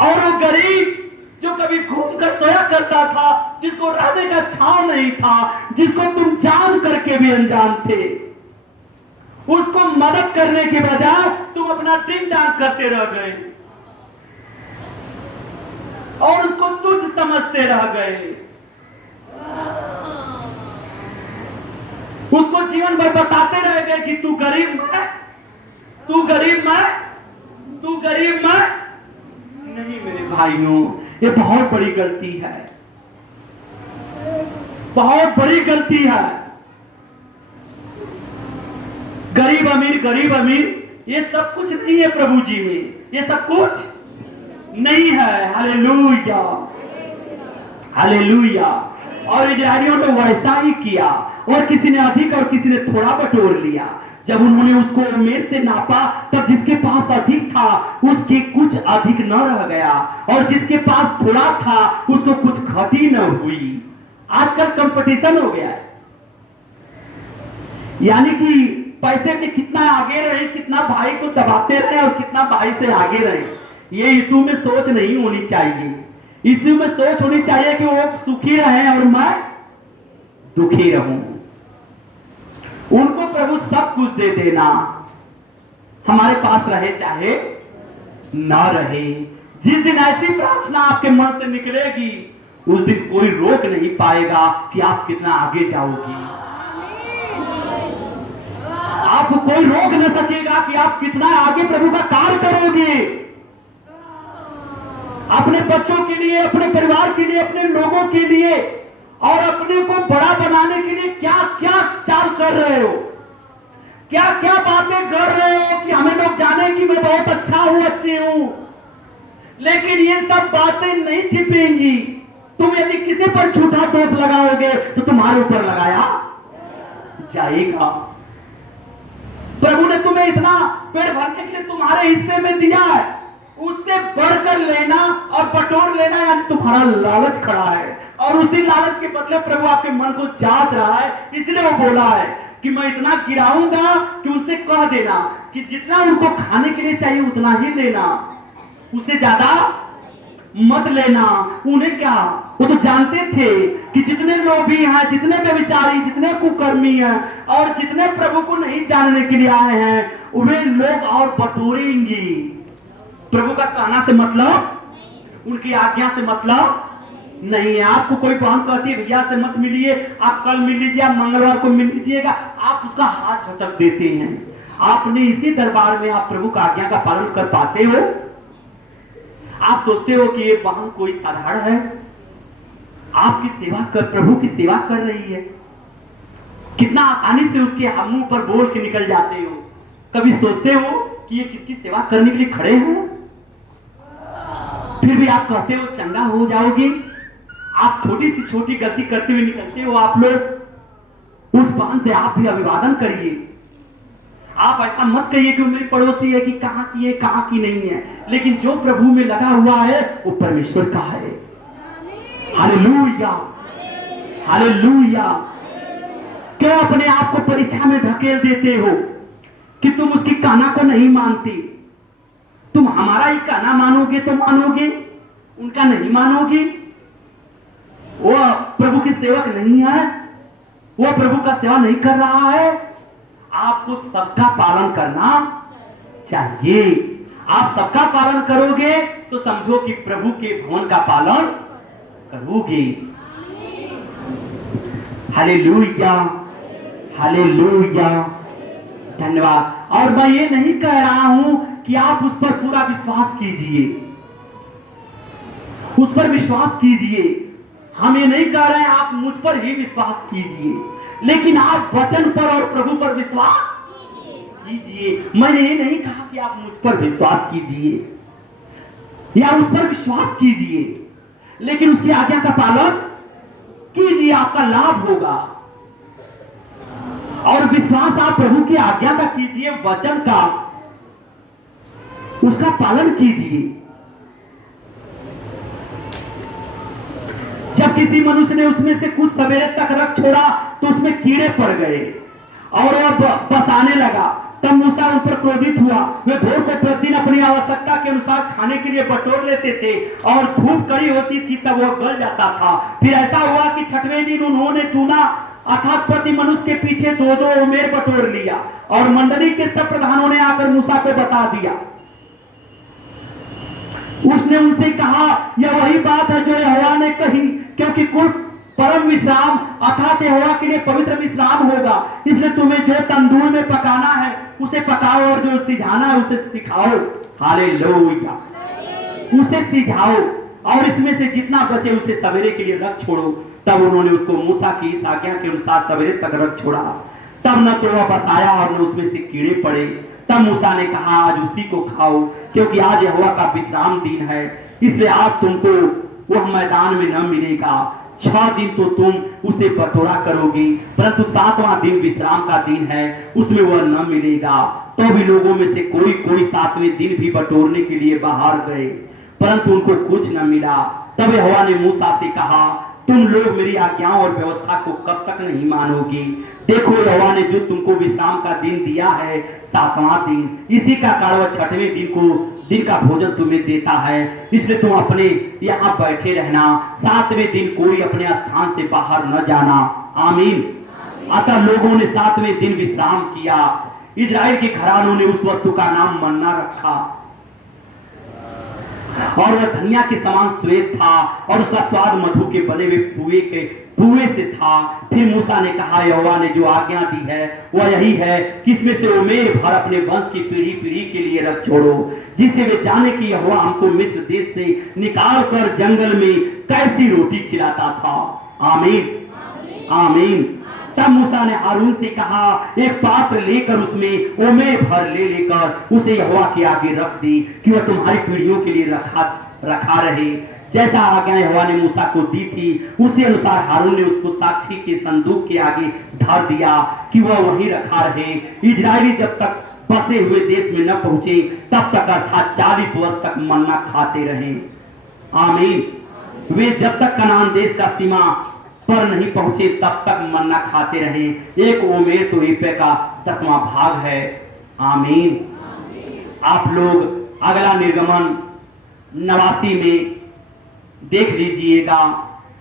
और वो गरीब जो कभी घूम कर सोया करता था, जिसको रहने का छांव नहीं था, जिसको तुम जान करके भी अनजान थे, उसको मदद करने के बजाय तुम अपना टिंग डांग करते रह गए और उसको तुच्छ समझते रह गए। उसको जीवन भर बताते रह गए कि तू गरीब मैं, तू गरीब मैं, तू गरीब मैं। नहीं मेरे भाइयों, ये बहुत बड़ी गलती है, बहुत बड़ी गलती है। गरीब अमीर ये सब कुछ नहीं है प्रभु जी में, ये सब कुछ नहीं है। Hallelujah hallelujah. और इजरायलियों ने वैसा ही किया, और किसी ने अधिक और किसी ने थोड़ा बटोर लिया। जब उन्होंने उसको मेर से नापा, तब जिसके पास अधिक था उसके कुछ अधिक न रह गया, और जिसके पास थोड़ा था उसको कुछ घटी न हुई। आजकल कंपटीशन हो गया है, यानी कि पैसे में कितना आगे रहे, कितना भाई को दबाते रहे और कितना भाई से आगे रहे, ये यीशु में सोच नहीं होनी चाहिए। यीशु में सोच होनी चाहिए कि वो सुखी रहे और मैं दुखी रहूं। उनको प्रभु सब कुछ दे देना, हमारे पास रहे चाहे ना रहे। जिस दिन ऐसी प्रार्थना आपके मन से निकलेगी, उस दिन कोई रोक नहीं पाएगा कि आप कितना आगे जाओगी। आपको कोई रोक न सकेगा कि आप कितना आगे प्रभु का कार्य करोगे। अपने बच्चों के लिए, अपने परिवार के लिए, अपने लोगों के लिए और अपने को बड़ा बनाने के लिए क्या क्या चाल कर रहे हो, क्या क्या बातें कर रहे हो कि हमें लोग जाने कि मैं बहुत अच्छा हूं, अच्छी हूं। लेकिन ये सब बातें नहीं छिपेंगी। तुम यदि किसी पर झूठा दोष लगाओगे तो तुम्हारे ऊपर लगाया जाएगा। प्रभु ने तुम्हें इतना पेट भरने के लिए तुम्हारे हिस्से में दिया है, उससे बढ़कर लेना और बटोर लेना यानी तुम्हारा लालच खड़ा है। और उसी लालच के बदले प्रभु आपके मन को जांच रहा है। इसलिए वो बोला है कि मैं इतना गिराऊंगा कि उनसे कह देना कि जितना उनको खाने के लिए चाहिए उतना ही लेना, उससे ज्यादा मत लेना। उन्हें क्या, वो तो जानते थे कि जितने लोभी हैं, जितने व्यभिचारी, जितने कुकर्मी हैं और जितने प्रभु को नहीं जानने के लिए आए हैं वे लोग और बटोरेंगे। प्रभु का कहना से मतलब, उनकी आज्ञा से मतलब नहीं है। आपको कोई बहन कहती है भैया से मत मिलिए, आप कल मिल लीजिए, आप मंगलवार को मिल लीजिएगा, आप उसका हाथ झटक देते हैं। आपने इसी दरबार में आप प्रभु का आज्ञा का पालन कर पाते हो? आप सोचते हो कि ये बहन कोई साधारण है, आपकी सेवा कर, प्रभु की सेवा कर रही है, कितना आसानी से उसके मुंह पर बोल के निकल जाते हो। कभी सोचते हो कि ये किसकी सेवा करने के लिए खड़े हैं? फिर भी आप कहते हो चंगा हो जाओगे। आप छोटी सी छोटी गलती करते हुए निकलते हो। आप लोग उस बहन से आप भी अभिवादन करिए। आप ऐसा मत कहिए कि वो मेरी पड़ोसी है कि कहां की है कहां की नहीं है, लेकिन जो प्रभु में लगा हुआ है वो परमेश्वर का है। Hallelujah, hallelujah. क्यों अपने आप को परीक्षा में ढकेल देते हो कि तुम उसकी कहना को नहीं मानते? तुम हमारा ही कहना मानोगे तो मानोगे, उनका नहीं मानोगे। वो प्रभु की सेवक नहीं है, वो प्रभु का सेवा नहीं कर रहा है। आपको सबका पालन करना चाहिए। आप सबका पालन करोगे तो समझो कि प्रभु के भवन का पालन करोगे। हालेलुया, हालेलुया, धन्यवाद। और मैं ये नहीं कह रहा हूं कि आप उस पर पूरा विश्वास कीजिए, उस पर विश्वास कीजिए। हम ये नहीं कह रहे हैं आप मुझ पर ही विश्वास कीजिए, लेकिन आप वचन पर और प्रभु पर विश्वास कीजिए। मैंने ये नहीं कहा कि आप मुझ पर विश्वास कीजिए या उस पर विश्वास कीजिए, लेकिन उसकी आज्ञा का पालन कीजिए, आपका लाभ होगा। और विश्वास आप प्रभु की आज्ञा का कीजिए, वचन का, उसका पालन कीजिए। जब किसी मनुष्य ने उसमें से कुछ सवेरे तक रख छोड़ा तो उसमें कीड़े पड़ गए और अब बसाने लगा। तब मूसा उन पर क्रोधित हुआ। वे भोर को प्रतिदिन अपनी आवश्यकता के अनुसार खाने के लिए बटोर लेते थे और धूप कड़ी होती थी तब वह गल जाता था। फिर ऐसा हुआ कि छठवें दिन उन्होंने दूना अर्थात प्रति मनुष्य के पीछे 2-2 उमेर बटोर लिया और मंडली के सब प्रधानों ने आकर मूसा को बता दिया। उसने उनसे कहा, यह वही बात है जो यहोवा ने कही, क्योंकि कुल परम विश्राम अर्थात यहोवा के लिए पवित्र विश्राम होगा। इसलिए तुम्हें जो तंदूर में पकाना है उसे पकाओ और जो सिझाना है उसे सिखाओ। हालेलुया, उसे सिझाओ और इसमें से जितना बचे उसे सवेरे के लिए रख छोड़ो। तब उन्होंने उसको मूसा की इस आज्ञा के अनुसार सवेरे तक रख छोड़ा। तब न तो वह बसाया और न उसमें से कीड़े पड़े। तब मूसा ने कहा, आज उसी को खाओ, क्योंकि आज यहोवा का विश्राम दिन है, इसलिए आज तुमको वह मैदान में न मिलेगा। 6 दिन तो तुम उसे बटोरा करोगे, परंतु 7वां दिन विश्राम का दिन है, उसमें वह न मिलेगा। तो भी लोगों में से कोई कोई 7वें दिन भी बटोरने के लिए बाहर गए, परंतु उनको कुछ न मिला। तब यहोवा ने मूसा से कहा, तुम लोग मेरी आज्ञाओं और व्यवस्था को कब तक नहीं मानोगे? देखो, यहोवा ने जो तुमको विश्राम का दिन दिया है, 7वां दिन, इसी का कारण वह 6वें दिन का भोजन तुम्हें देता है। इसलिए तुम अपने यहाँ बैठे रहना, 7वें दिन कोई अपने स्थान से बाहर न जाना। आमीन। अतः लोगों ने 7वें दिन विश्राम किया। इजराइल के घरानों ने उस वस्तु का नाम मन्ना रखा और वह धनिया के समान श्वेत था और उसका स्वाद मधु के बने हुए पुए से था। फिर मूसा ने कहा, यहोवा ने जो आज्ञा दी है वह यही है कि इसमें से उमेर भर अपने वंश की पीढ़ी पीढ़ी के लिए रख छोड़ो, जिससे वे जाने कि यहोवा हमको मिस्र देश से निकाल कर जंगल में कैसी रोटी खिलाता था। आमीन, आमीन। तब मूसा ने हारून से कहा, एक पात्र लेकर उसमें ओमेर भर लेकर उसे यहोवा के आगे रख दी कि वह तुम्हारी पीढ़ियों के लिए रखा रहे। जैसा आज्ञा यहोवा ने मूसा को दी थी, उसी अनुसार हारून ने उसको साक्षी के संदूक के आगे धर दिया कि वह वहीं रखा रहे। इजरायली जब तक बसे हुए देश में न पहुंचे तब तक अर्थात 40 वर्ष तक मन्ना खाते रहे। आमीन। वे जब तक कनान देश का सीमा पर नहीं पहुंचे तब तक मन्ना खाते रहे। एक ओमेर तो ईपे का 10वां भाग है। आमीन। आप लोग अगला निर्गमन 89 में देख लीजिएगा,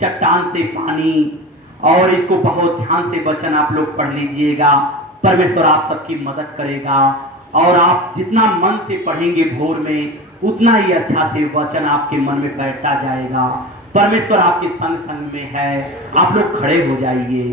चट्टान से पानी, और इसको बहुत ध्यान से वचन आप लोग पढ़ लीजिएगा। परमेश्वर आप सबकी मदद करेगा और आप जितना मन से पढ़ेंगे भोर में, उतना ही अच्छा से वचन आपके मन में बैठता जाएगा। परमेश्वर आपके संग संग में है। आप लोग खड़े हो जाइए।